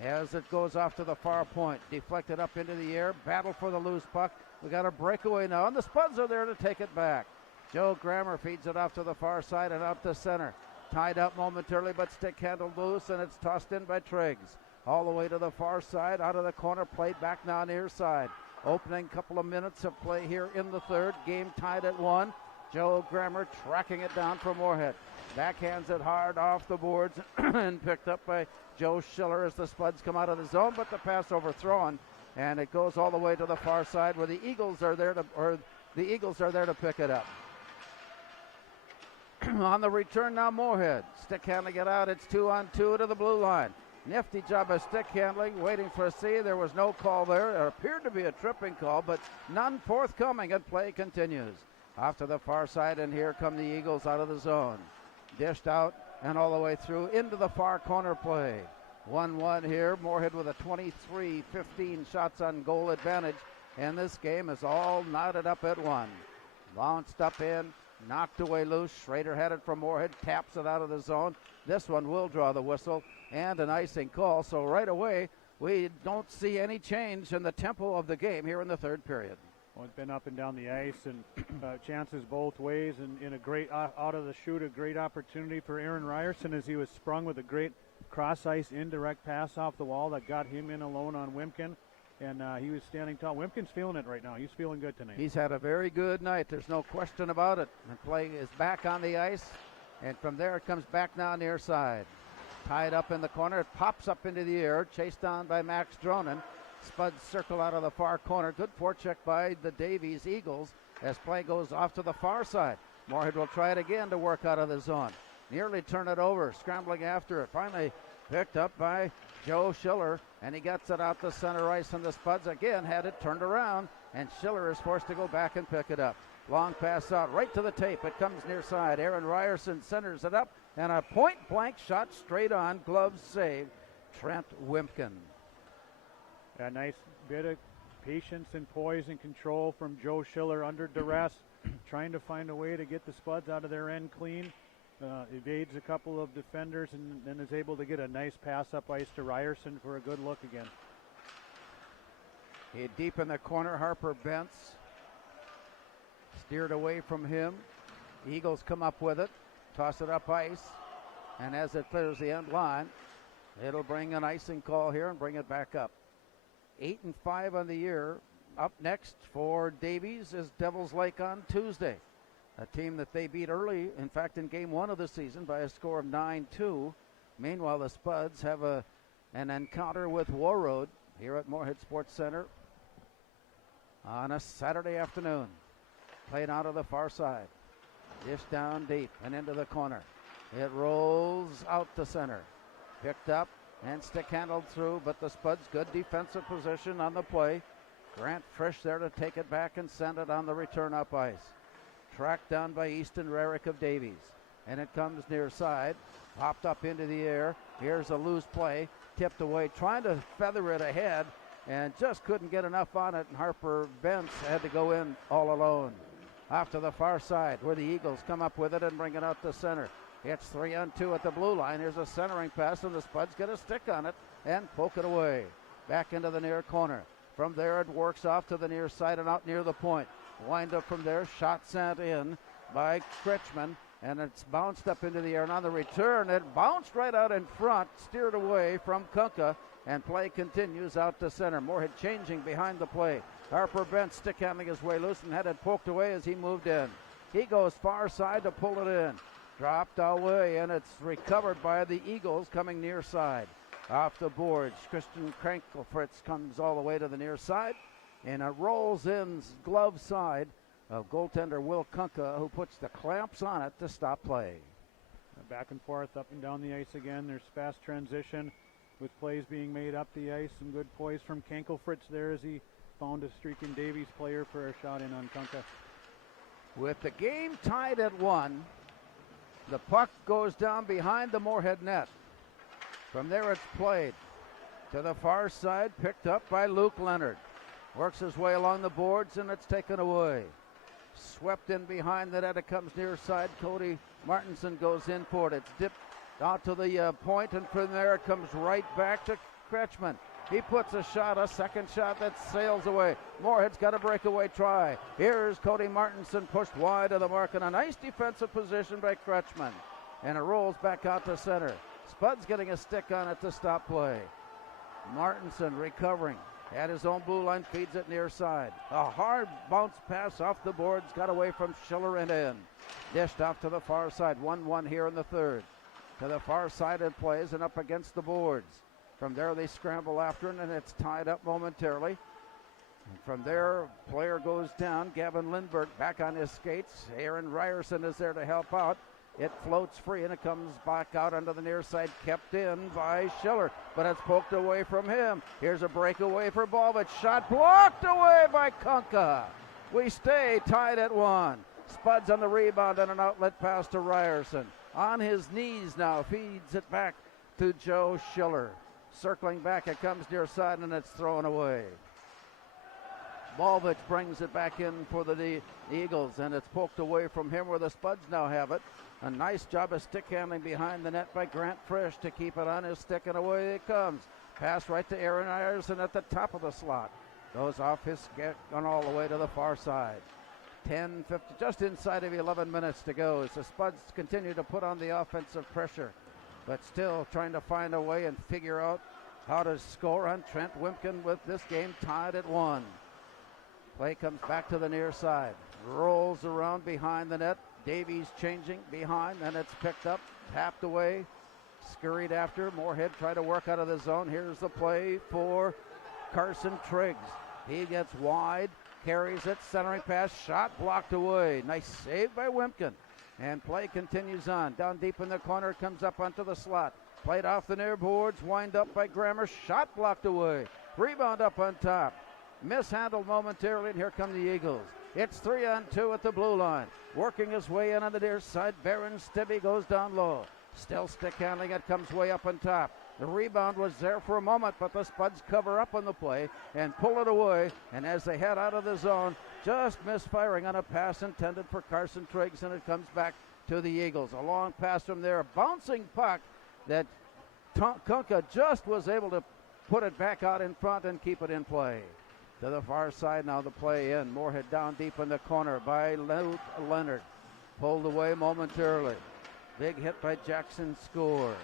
As it goes off to the far point, deflected up into the air, battle for the loose puck. We got a breakaway now, and the Spuds are there to take it back. Joe Grammer feeds it off to the far side and out to center. Tied up momentarily, but stick handled loose, and it's tossed in by Triggs. All the way to the far side, out of the corner, played back now near side. Opening couple of minutes of play here in the third. Game tied at 1. Joe Grammer tracking it down for Moorhead. Backhands it hard off the boards and picked up by Joe Schiller as the Spuds come out of the zone, but the pass overthrown, and it goes all the way to the far side where the Eagles are there to pick it up. On the return now, Moorhead stick handling it out. It's 2-on-2 to the blue line. Nifty job of stick handling, waiting for a C. There was no call there. It appeared to be a tripping call, but none forthcoming, and play continues. Off to the far side, and here come the Eagles out of the zone. Dished out and all the way through into the far corner play. 1-1 here. Moorhead with a 23-15 shots on goal advantage. And this game is all knotted up at one. Bounced up in, knocked away loose. Schrader had it from Moorhead, taps it out of the zone. This one will draw the whistle and an icing call. So right away, we don't see any change in the tempo of the game here in the third period. Well, it's been up and down the ice, and chances both ways, and in a great out of the chute, a great opportunity for Aaron Ryerson as he was sprung with a great cross-ice indirect pass off the wall that got him in alone on Wimpkin, and he was standing tall. Wimpkin's feeling it right now. He's feeling good tonight. He's had a very good night. There's no question about it. The play is back on the ice, and from there it comes back now near side. Tied up in the corner. It pops up into the air, chased down by Max Dronen. Spuds circle out of the far corner. Good forecheck by the Davies Eagles as play goes off to the far side. Moorhead will try it again to work out of the zone. Nearly turn it over, scrambling after it. Finally picked up by Joe Schiller, and he gets it out the center ice, and the Spuds again had it turned around, and Schiller is forced to go back and pick it up. Long pass out right to the tape. It comes near side. Aaron Ryerson centers it up, and a point-blank shot straight on. Glove save. Trent Wimpkin. A nice bit of patience and poise and control from Joe Schiller under duress, trying to find a way to get the Spuds out of their end clean. Evades a couple of defenders and then is able to get a nice pass up ice to Ryerson for a good look again. He deep in the corner. Harper Bentz steered away from him. Eagles come up with it, toss it up ice, and as it clears the end line, it'll bring an icing call here and bring it back up. 8-5 on the year. Up next for Davies is Devils Lake on Tuesday, a team that they beat early, in fact in game one of the season, by a score of 9-2. Meanwhile, the Spuds have an encounter with Warroad here at Moorhead Sports Center on a Saturday afternoon. Played out of the far side. Dish down deep and into the corner. It rolls out to center. Picked up and stick handled through, but the Spuds good defensive position on the play. Grant Frisch there to take it back and send it on the return up ice. Tracked down by Easton Rarick of Davies. And it comes near side. Popped up into the air. Here's a loose play. Tipped away, trying to feather it ahead, and just couldn't get enough on it, and Harper Bentz had to go in all alone. Off to the far side where the Eagles come up with it and bring it out to center. It's 3-on-2 at the blue line. Here's a centering pass, and the Spuds get a stick on it and poke it away. Back into the near corner. From there, it works off to the near side and out near the point. Wind up from there. Shot sent in by Kretschmann, and it's bounced up into the air. And on the return, it bounced right out in front, steered away from Kunka, and play continues out to center. Moorhead changing behind the play. Harper Bent stick handling his way loose and had it poked away as he moved in. He goes far side to pull it in. Dropped away, and it's recovered by the Eagles coming near side. Off the boards, Christian Krankelfritz comes all the way to the near side, and it rolls in glove side of goaltender Will Kunka, who puts the clamps on it to stop play. Back and forth, up and down the ice again. There's fast transition with plays being made up the ice. Some good poise from Kankelfritz there as he found a streaking Davies player for a shot in on Kunka. With the game tied at 1, the puck goes down behind the Moorhead net. From there it's played to the far side, picked up by Luke Leonard. Works his way along the boards, and it's taken away. Swept in behind the net, it comes near side. Cody Martinson goes in for it. It's dipped out to the point, and from there it comes right back to Kretschmann. He puts a shot, a second shot that sails away. Moorhead's got a breakaway try. Here's Cody Martinson pushed wide of the mark, and a nice defensive position by Kretschmann. And it rolls back out to center. Spuds getting a stick on it to stop play. Martinson recovering at his own blue line, feeds it near side. A hard bounce pass off the boards, got away from Schiller and in. Dished off to the far side, 1-1 here in the third. To the far side it plays and up against the boards. From there they scramble after it, and it's tied up momentarily. And from there, player goes down. Gavin Lindbergh back on his skates. Aaron Ryerson is there to help out. It floats free, and it comes back out onto the near side, kept in by Schiller, but it's poked away from him. Here's a breakaway for Ball, but shot blocked away by Kunka. We stay tied at 1. Spuds on the rebound and an outlet pass to Ryerson. On his knees now, feeds it back to Joe Schiller. Circling back, it comes near side and it's thrown away. Balvich brings it back in for the Eagles, and it's poked away from him where the Spuds now have it. A nice job of stick handling behind the net by Grant Frisch to keep it on his stick, and away it comes. Pass right to Aaron Ryerson at the top of the slot. Goes off his stick and all the way to the far side. 10-50, just inside of 11 minutes to go as the Spuds continue to put on the offensive pressure, but still trying to find a way and figure out how to score on Trent Wimpkin with this game tied at 1. Play comes back to the near side. Rolls around behind the net. Davies changing behind, and it's picked up, tapped away, scurried after. Moorhead tried to work out of the zone. Here's the play for Carson Triggs. He gets wide, carries it, centering pass, shot blocked away. Nice save by Wimpkin. And play continues on. Down deep in the corner, comes up onto the slot. Played off the near boards, wind up by Grammer, shot blocked away. Rebound up on top. Mishandled momentarily, and here come the Eagles. It's 3-on-2 at the blue line. Working his way in on the near side. Baron Stibbe goes down low. Still stick handling it, comes way up on top. The rebound was there for a moment, but the Spuds cover up on the play and pull it away. And as they head out of the zone, just misfiring on a pass intended for Carson Triggs, and it comes back to the Eagles. A long pass from there, a bouncing puck that Kunka just was able to put it back out in front and keep it in play. To the far side now, the play in. Moorhead down deep in the corner by Leonard. Pulled away momentarily. Big hit by Jackson Score.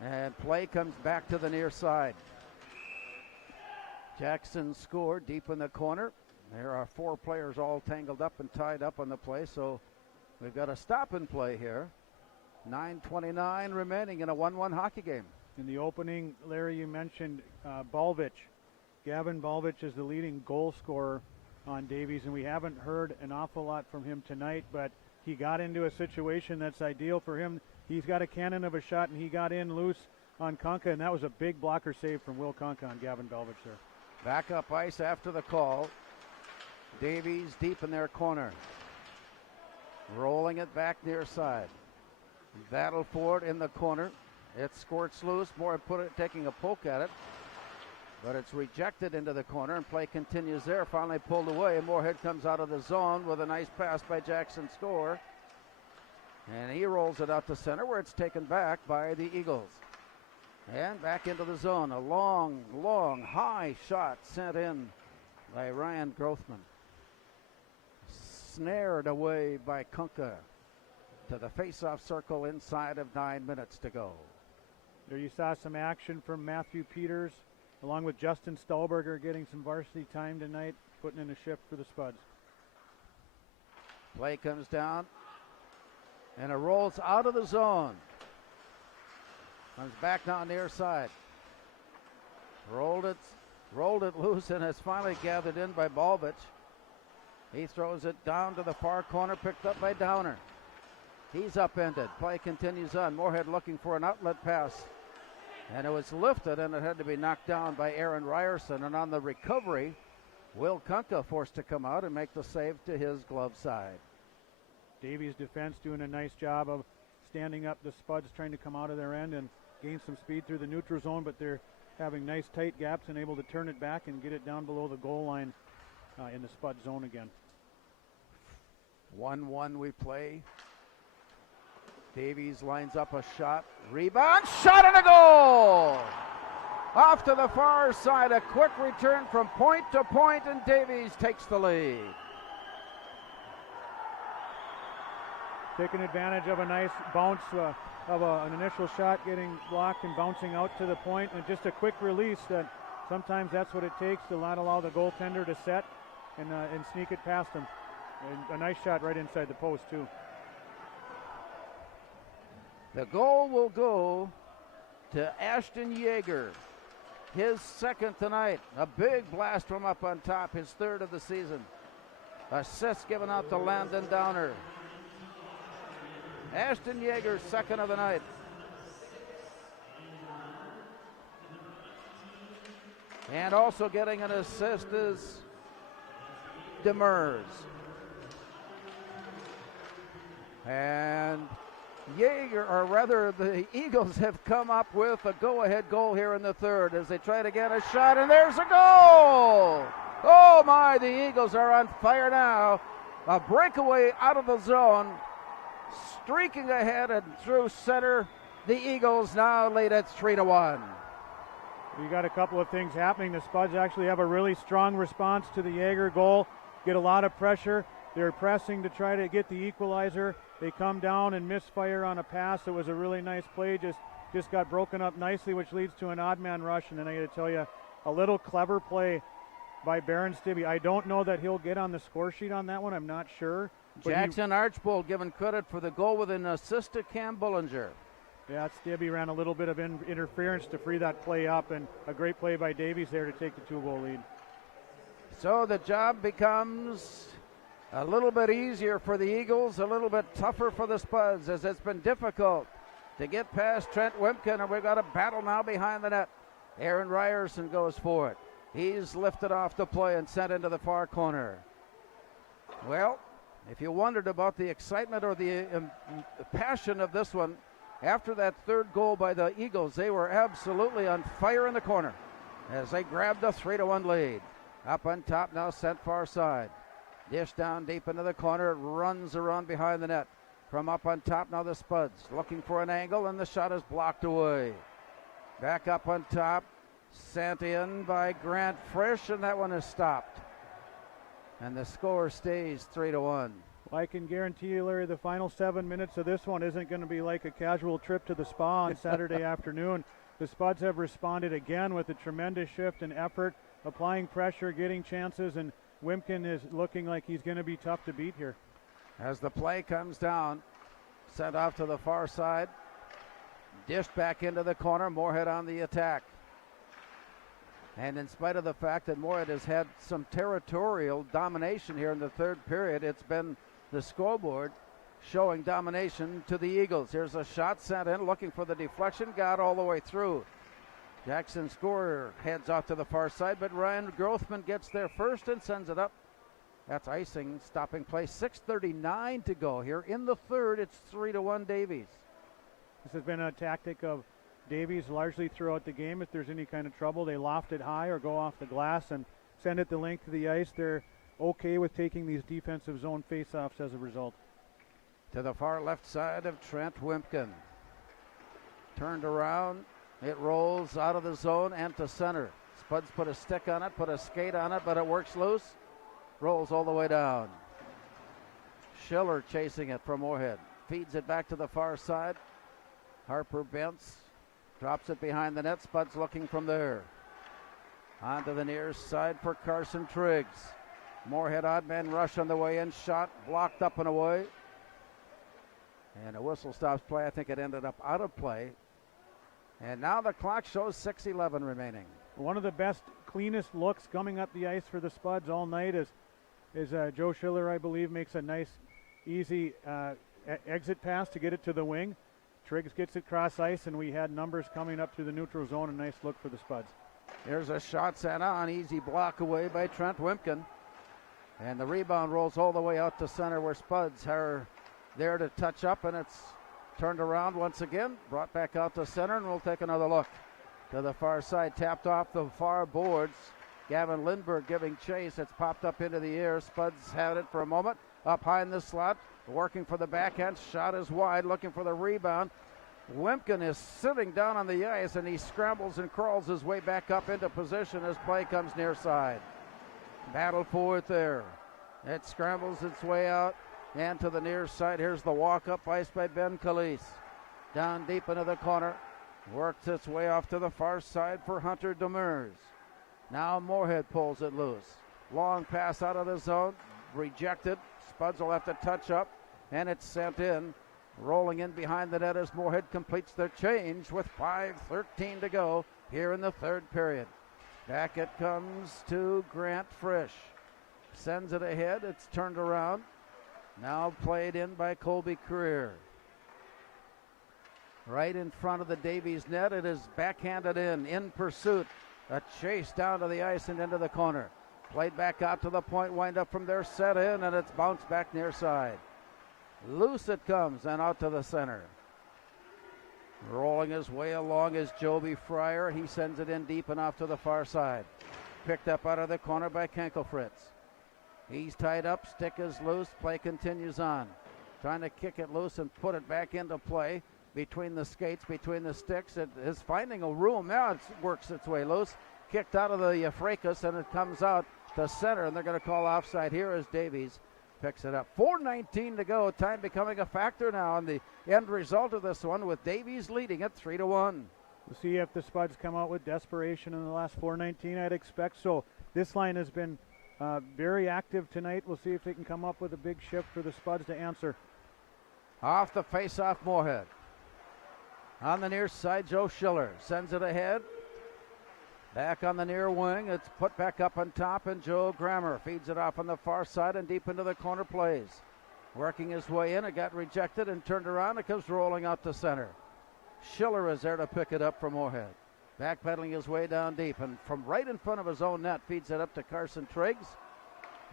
And play comes back to the near side. Jackson Score deep in the corner. There are 4 players all tangled up and tied up on the play, so we've got a stop and play here. 9:29 remaining in a 1-1 hockey game. In the opening, Larry, you mentioned Balvich. Gavin Balvich is the leading goal scorer on Davies, and we haven't heard an awful lot from him tonight, but he got into a situation that's ideal for him. He's got a cannon of a shot, and he got in loose on Kunka, and that was a big blocker save from Will Kunka on Gavin Balvich there. Back up ice after the call. Davies deep in their corner. Rolling it back near side. Battle for it in the corner. It squirts loose. Moore put it, taking a poke at it. But it's rejected into the corner, and play continues there. Finally pulled away. Moorhead comes out of the zone with a nice pass by Jackson Score. And he rolls it out to center, where it's taken back by the Eagles. And back into the zone. A long, long, high shot sent in by Ryan Grothman. Snared away by Kunka to the face-off circle inside of 9 minutes to go. There you saw some action from Matthew Peters, along with Justin Stahlberger getting some varsity time tonight, putting in a shift for the Spuds. Play comes down, and it rolls out of the zone. Comes back now near side. Rolled it loose, and it's finally gathered in by Balvich. He throws it down to the far corner, picked up by Downer. He's upended. Play continues on. Moorhead looking for an outlet pass. And it was lifted, and it had to be knocked down by Aaron Ryerson. And on the recovery, Will Kunka forced to come out and make the save to his glove side. Davies' defense doing a nice job of standing up the Spuds, trying to come out of their end and gain some speed through the neutral zone, but they're having nice tight gaps and able to turn it back and get it down below the goal line in the Spud zone again. 1-1 we play. Davies lines up a shot. Rebound, shot, and a goal! Off to the far side, a quick return from point to point, and Davies takes the lead. Taking advantage of a nice bounce of an initial shot, getting blocked and bouncing out to the point, and just a quick release. That sometimes that's what it takes to not allow the goaltender to set and sneak it past him. And a nice shot right inside the post too. The goal will go to Ashton Yeager, his second tonight. A big blast from up on top, his third of the season. Assist given out to Landon Downer. Ashton Yeager's second of the night. And also getting an assist is Demers. And the Eagles have come up with a go-ahead goal here in the third as they try to get a shot, and there's a goal! Oh my, the Eagles are on fire now. A breakaway out of the zone, streaking ahead and through center. The Eagles now lead at 3-1. We got a couple of things happening. The Spuds actually have a really strong response to the Jaeger goal, get a lot of pressure. They're pressing to try to get the equalizer. They come down and misfire on a pass. It was a really nice play, just got broken up nicely, which leads to an odd man rush. And then I got to tell you, a little clever play by Baron Stibbe. I don't know that he'll get on the score sheet on that one. I'm not sure. Jackson Archbold given credit for the goal with an assist to Cam Bullinger. Yeah, Stibbe ran a little bit of interference to free that play up, and a great play by Davies there to take the 2-goal lead. So the job becomes a little bit easier for the Eagles, a little bit tougher for the Spuds, as it's been difficult to get past Trent Wimpkin, and we've got a battle now behind the net. Aaron Ryerson goes for it. He's lifted off the play and sent into the far corner. Well, if you wondered about the excitement or the passion of this one, after that third goal by the Eagles, they were absolutely on fire in the corner as they grabbed a 3-1 lead. Up on top now, sent far side. Dish down deep into the corner. It runs around behind the net. From up on top now, the Spuds looking for an angle, and the shot is blocked away. Back up on top, sent in by Grant Frisch, and that one is stopped. And the score stays 3-1. Well, I can guarantee you, Larry, the final 7 minutes of this one isn't going to be like a casual trip to the spa on Saturday afternoon. The Spuds have responded again with a tremendous shift and effort, applying pressure, getting chances, and Wimpkin is looking like he's going to be tough to beat here. As the play comes down, sent off to the far side, dished back into the corner, Moorhead on the attack. And in spite of the fact that Moorhead has had some territorial domination here in the third period, it's been the scoreboard showing domination to the Eagles. Here's a shot sent in, looking for the deflection, got all the way through. Jackson Scorer heads off to the far side, but Ryan Grothman gets there first and sends it up. That's icing, stopping play. 6:39 to go here in the third. It's 3-1 Davies. This has been a tactic of Davies largely throughout the game. If there's any kind of trouble, they loft it high or go off the glass and send it the length of the ice. They're okay with taking these defensive zone faceoffs as a result. To the far left side of Trent Wimpkin. Turned around. It rolls out of the zone and to center. Spuds put a stick on it, put a skate on it, but it works loose. Rolls all the way down. Schiller chasing it from Moorhead. Feeds it back to the far side. Harper Bentz drops it behind the net. Spuds looking from there. Onto the near side for Carson Triggs. Moorhead odd man rush on the way in. Shot blocked up and away. And a whistle stops play. I think it ended up out of play. And now the clock shows 6:11 remaining. One of the best, cleanest looks coming up the ice for the Spuds all night is Joe Schiller, I believe, makes a nice, easy exit pass to get it to the wing. Triggs gets it cross ice, and we had numbers coming up through the neutral zone. A nice look for the Spuds. Here's a shot sent on, easy block away by Trent Wimpkin. And the rebound rolls all the way out to center where Spuds are there to touch up, and it's turned around once again, brought back out to center, and we'll take another look. To the far side, tapped off the far boards. Gavin Lindbergh giving chase. It's popped up into the air. Spuds had it for a moment. Up high in the slot, working for the backhand. Shot is wide, looking for the rebound. Wimpkin is sitting down on the ice, and he scrambles and crawls his way back up into position as play comes near side. Battle for it there. It scrambles its way out and to the near side. Here's the walk-up ice by Ben Calise. Down deep into the corner. Works its way off to the far side for Hunter Demers. Now Moorhead pulls it loose. Long pass out of the zone. Rejected. Spuds will have to touch up, and it's sent in. Rolling in behind the net as Moorhead completes their change with 5:13 to go here in the third period. Back it comes to Grant Frisch. Sends it ahead. It's turned around. Now played in by Colby Career. Right in front of the Davies net. It is backhanded in pursuit. A chase down to the ice and into the corner. Played back out to the point, wind up from there, set in, and it's bounced back near side. Loose it comes and out to the center. Rolling his way along is Joby Fryer. He sends it in deep and off to the far side. Picked up out of the corner by Kankelfritz. He's tied up, stick is loose, play continues on. Trying to kick it loose and put it back into play between the skates, between the sticks. It is finding a room. Now it works its way loose. Kicked out of the fracas, and it comes out to center, and they're going to call offside here as Davies picks it up. 4:19 to go. Time becoming a factor now in the end result of this one, with Davies leading it 3-1. We'll see if the Spuds come out with desperation in the last 4:19. I'd expect so. This line has been very active tonight. We'll see if they can come up with a big shift for the Spuds to answer. Off the face-off, Moorhead. On the near side, Joe Schiller sends it ahead. Back on the near wing, it's put back up on top, and Joe Grammer feeds it off on the far side and deep into the corner plays. Working his way in, it got rejected and turned around. It comes rolling out to center. Schiller is there to pick it up for Moorhead. Backpedaling his way down deep, and from right in front of his own net, feeds it up to Carson Triggs.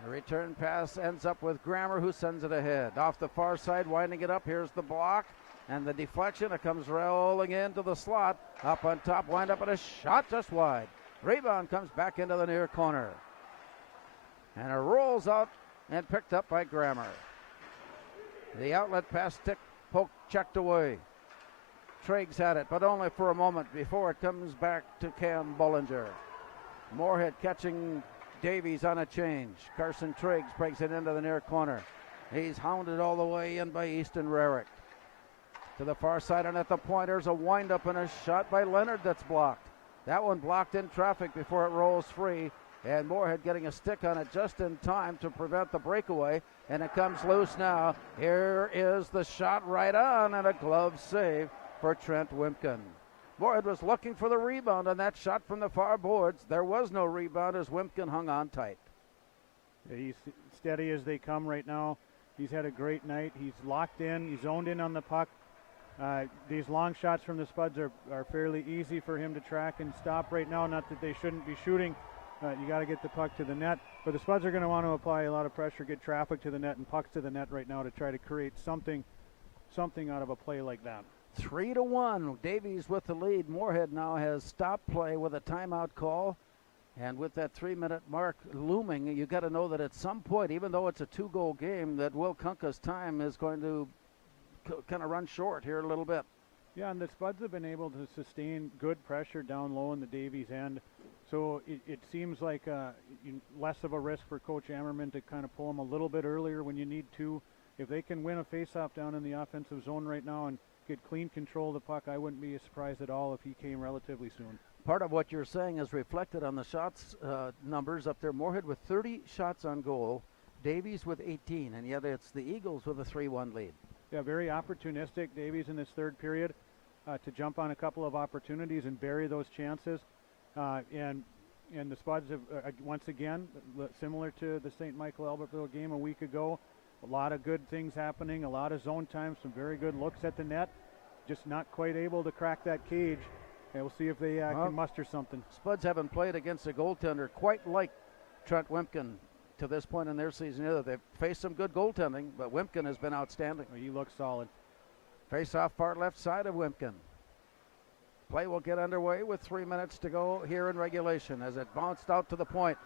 The return pass ends up with Grammer, who sends it ahead. Off the far side, winding it up. Here's the block and the deflection. It comes rolling into the slot. Up on top, wind up, and a shot just wide. Rebound comes back into the near corner. And it rolls out and picked up by Grammer. The outlet pass stick poke checked away. Triggs had it, but only for a moment before it comes back to Cam Bollinger. Moorhead catching Davies on a change. Carson Triggs breaks it into the near corner. He's hounded all the way in by Easton Rarick. To the far side, and at the point, there's a wind-up and a shot by Leonard that's blocked. That one blocked in traffic before it rolls free, and Moorhead getting a stick on it just in time to prevent the breakaway, and it comes loose now. Here is the shot right on, and a glove save for Trent Wimpkin. Moorhead was looking for the rebound on that shot from the far boards. There was no rebound as Wimpkin hung on tight. He's steady as they come right now. He's had a great night. He's locked in. He's zoned in on the puck. These long shots from the Spuds are fairly easy for him to track and stop right now. Not that they shouldn't be shooting. You got to get the puck to the net. But the Spuds are going to want to apply a lot of pressure, get traffic to the net and pucks to the net right now to try to create something out of a play like that. 3-1. Davies with the lead. Moorhead now has stopped play with a timeout call. And with that 3-minute mark looming, you got to know that at some point, even though it's a 2-goal game, that Will Kunka's time is going to kind of run short here a little bit. Yeah, and the Spuds have been able to sustain good pressure down low in the Davies end. So it seems like less of a risk for Coach Ammerman to kind of pull him a little bit earlier when you need to. If they can win a faceoff down in the offensive zone right now and get clean control of the puck, I wouldn't be surprised at all if he came relatively soon. Part of what you're saying is reflected on the shots numbers up there. Moorhead with 30 shots on goal, Davies with 18, and yet it's the Eagles with a 3-1 lead. Yeah, very opportunistic, Davies, in this third period to jump on a couple of opportunities and bury those chances. And the Spuds have, once again, similar to the St. Michael Albertville game a week ago, a lot of good things happening, a lot of zone time, some very good looks at the net, just not quite able to crack that cage. And we'll see if they can muster something. Spuds haven't played against a goaltender quite like Trent Wimpkin to this point in their season either. They've faced some good goaltending, but Wimpkin has been outstanding. Well, he looks solid. Face off far left side of Wimpkin. Play will get underway with 3 minutes to go here in regulation as it bounced out to the point.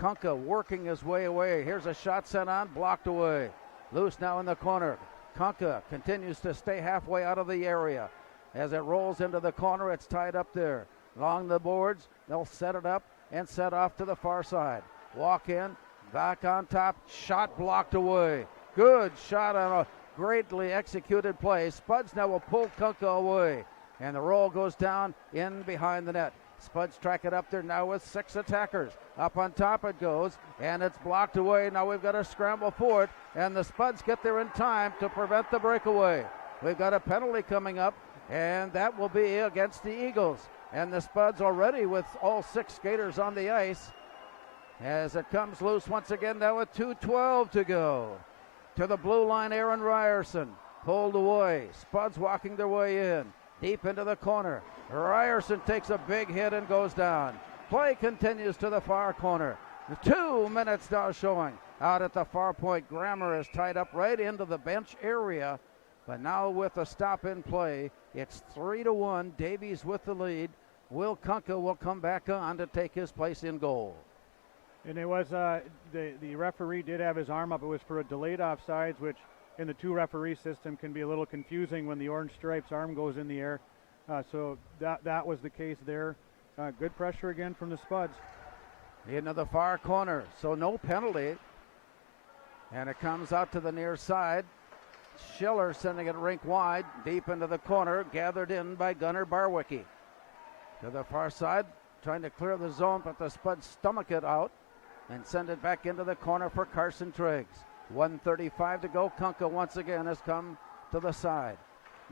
Kunka working his way away. Here's a shot sent on, blocked away. Loose now in the corner. Kunka continues to stay halfway out of the area. As it rolls into the corner, it's tied up there. Along the boards, they'll set it up and set off to the far side. Walk in, back on top, shot blocked away. Good shot on a greatly executed play. Spuds now will pull Kunka away. And the roll goes down in behind the net. Spuds track it up there now with 6 attackers. Up on top it goes, and it's blocked away. Now we've got to scramble for it, and the Spuds get there in time to prevent the breakaway. We've got a penalty coming up, and that will be against the Eagles. And the Spuds already with all 6 skaters on the ice as it comes loose once again now with 2:12 to go. To the blue line, Aaron Ryerson pulled away. Spuds walking their way in. Deep into the corner. Ryerson takes a big hit and goes down. Play continues to the far corner. 2 minutes now showing. Out at the far point, Grammer is tied up right into the bench area. But now with a stop in play, it's 3-1. Davies with the lead. Will Kunka will come back on to take his place in goal. And it was the referee did have his arm up. It was for a delayed offsides, which in the two referee system can be a little confusing when the orange stripes arm goes in the air. So that was the case there. Good pressure again from the Spuds. Into the far corner, so no penalty. And it comes out to the near side. Schiller sending it rink wide, deep into the corner, gathered in by Gunnar Barwicki. To the far side, trying to clear the zone, but the Spuds stomach it out and send it back into the corner for Carson Triggs. 1:35 to go. Kunka once again has come to the side.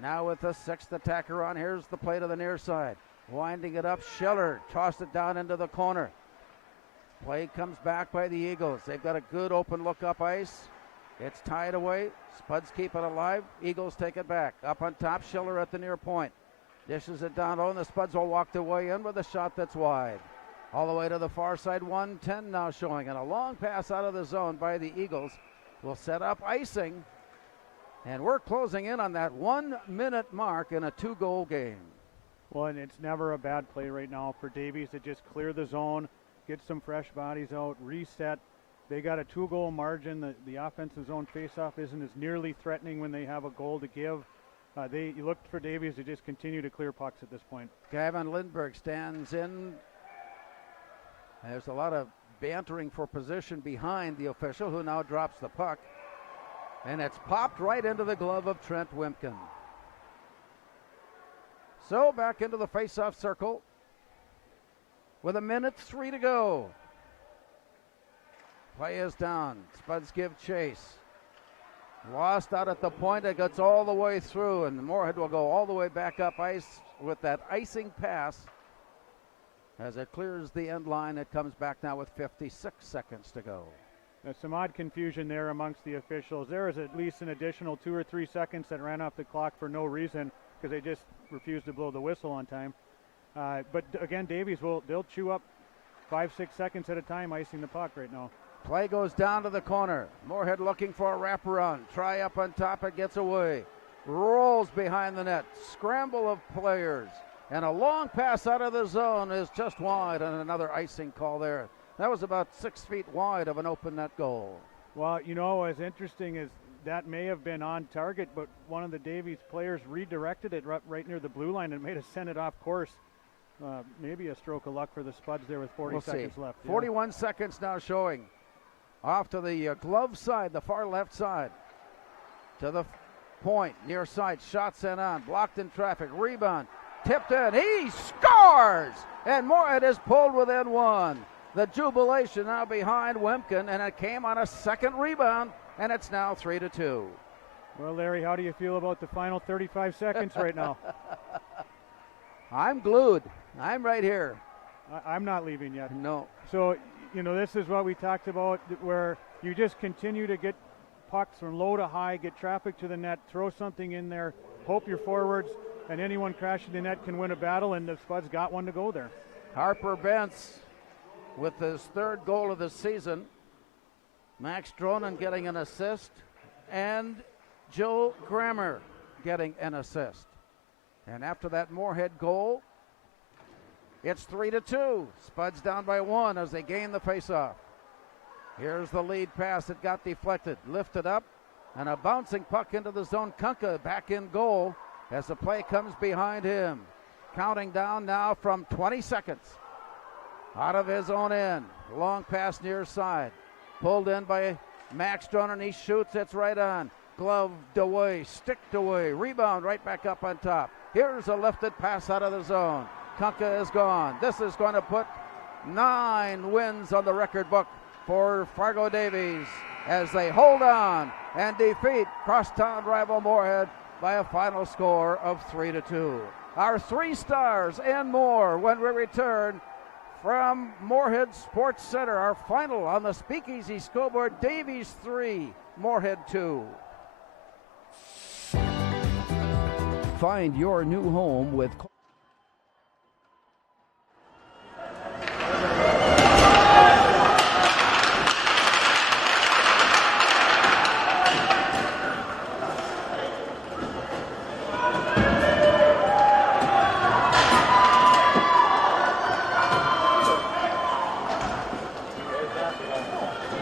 Now with the sixth attacker on, here's the play to the near side. Winding it up, Schiller tossed it down into the corner. Play comes back by the Eagles. They've got a good open look up ice. It's tied away. Spuds keep it alive. Eagles take it back. Up on top, Schiller at the near point. Dishes it down low, and the Spuds will walk their way in with a shot that's wide. All the way to the far side, 1:10 now showing. And a long pass out of the zone by the Eagles will set up icing. And we're closing in on that 1 minute mark in a 2-goal game. Well, and it's never a bad play right now for Davies to just clear the zone, get some fresh bodies out, reset. They got a 2-goal margin. The offensive zone faceoff isn't as nearly threatening when they have a goal to give. You look for Davies to just continue to clear pucks at this point. Gavin Lindberg stands in. There's a lot of bantering for position behind the official, who now drops the puck. And it's popped right into the glove of Trent Wimpkin. So back into the face-off circle with 1:03 to go. Play is down. Spuds give chase. Lost out at the point. It gets all the way through, and Moorhead will go all the way back up ice with that icing pass. As it clears the end line, it comes back now with 56 seconds to go. There's some odd confusion there amongst the officials. There was at least an additional 2 or 3 seconds that ran off the clock for no reason because they just refused to blow the whistle on time. But again, Davies they'll chew up 5-6 seconds at a time icing the puck right now. Play goes down to the corner. Moorhead looking for a wraparound. Try up on top, it gets away. Rolls behind the net. Scramble of players. And a long pass out of the zone is just wide, and another icing call there. That was about 6 feet wide of an open net goal. Well, you know, what's interesting is that may have been on target, but one of the Davies players redirected it right near the blue line and made us send it off course. Maybe a stroke of luck for the Spuds there with 40 seconds left. 41 seconds now showing. Off to the glove side, the far left side. To the point, near side, shot sent on, blocked in traffic, rebound, tipped in, he scores! And Moorhead is pulled within one. The jubilation now behind Wimpkin, and it came on a second rebound, and it's now 3-2. Well, Larry, how do you feel about the final 35 seconds right now? I'm glued. I'm right here. I'm not leaving yet. No. So, you know, this is what we talked about, where you just continue to get pucks from low to high, get traffic to the net, throw something in there, hope your forwards and anyone crashing the net can win a battle, and the Spuds got one to go there. Harper Bentz with his third goal of the season. Max Dronen getting an assist, and Joe Grammer getting an assist. And after that Moorhead goal, it's 3-2. Spuds down by 1 as they gain the faceoff. Here's the lead pass. It got deflected, lifted up, and a bouncing puck into the zone. Kunka back in goal as the play comes behind him. Counting down now from 20 seconds. Out of his own end. Long pass near side. Pulled in by Max Dronen. He shoots. It's right on. Gloved away. Sticked away. Rebound right back up on top. Here's a lifted pass out of the zone. Kunka is gone. This is going to put 9 wins on the record book for Fargo Davies as they hold on and defeat crosstown rival Moorhead by a final score of 3-2. Our 3 stars and more when we return from Moorhead Sports Center. Our final on the Speakeasy scoreboard: Davies 3, Moorhead 2. Find your new home with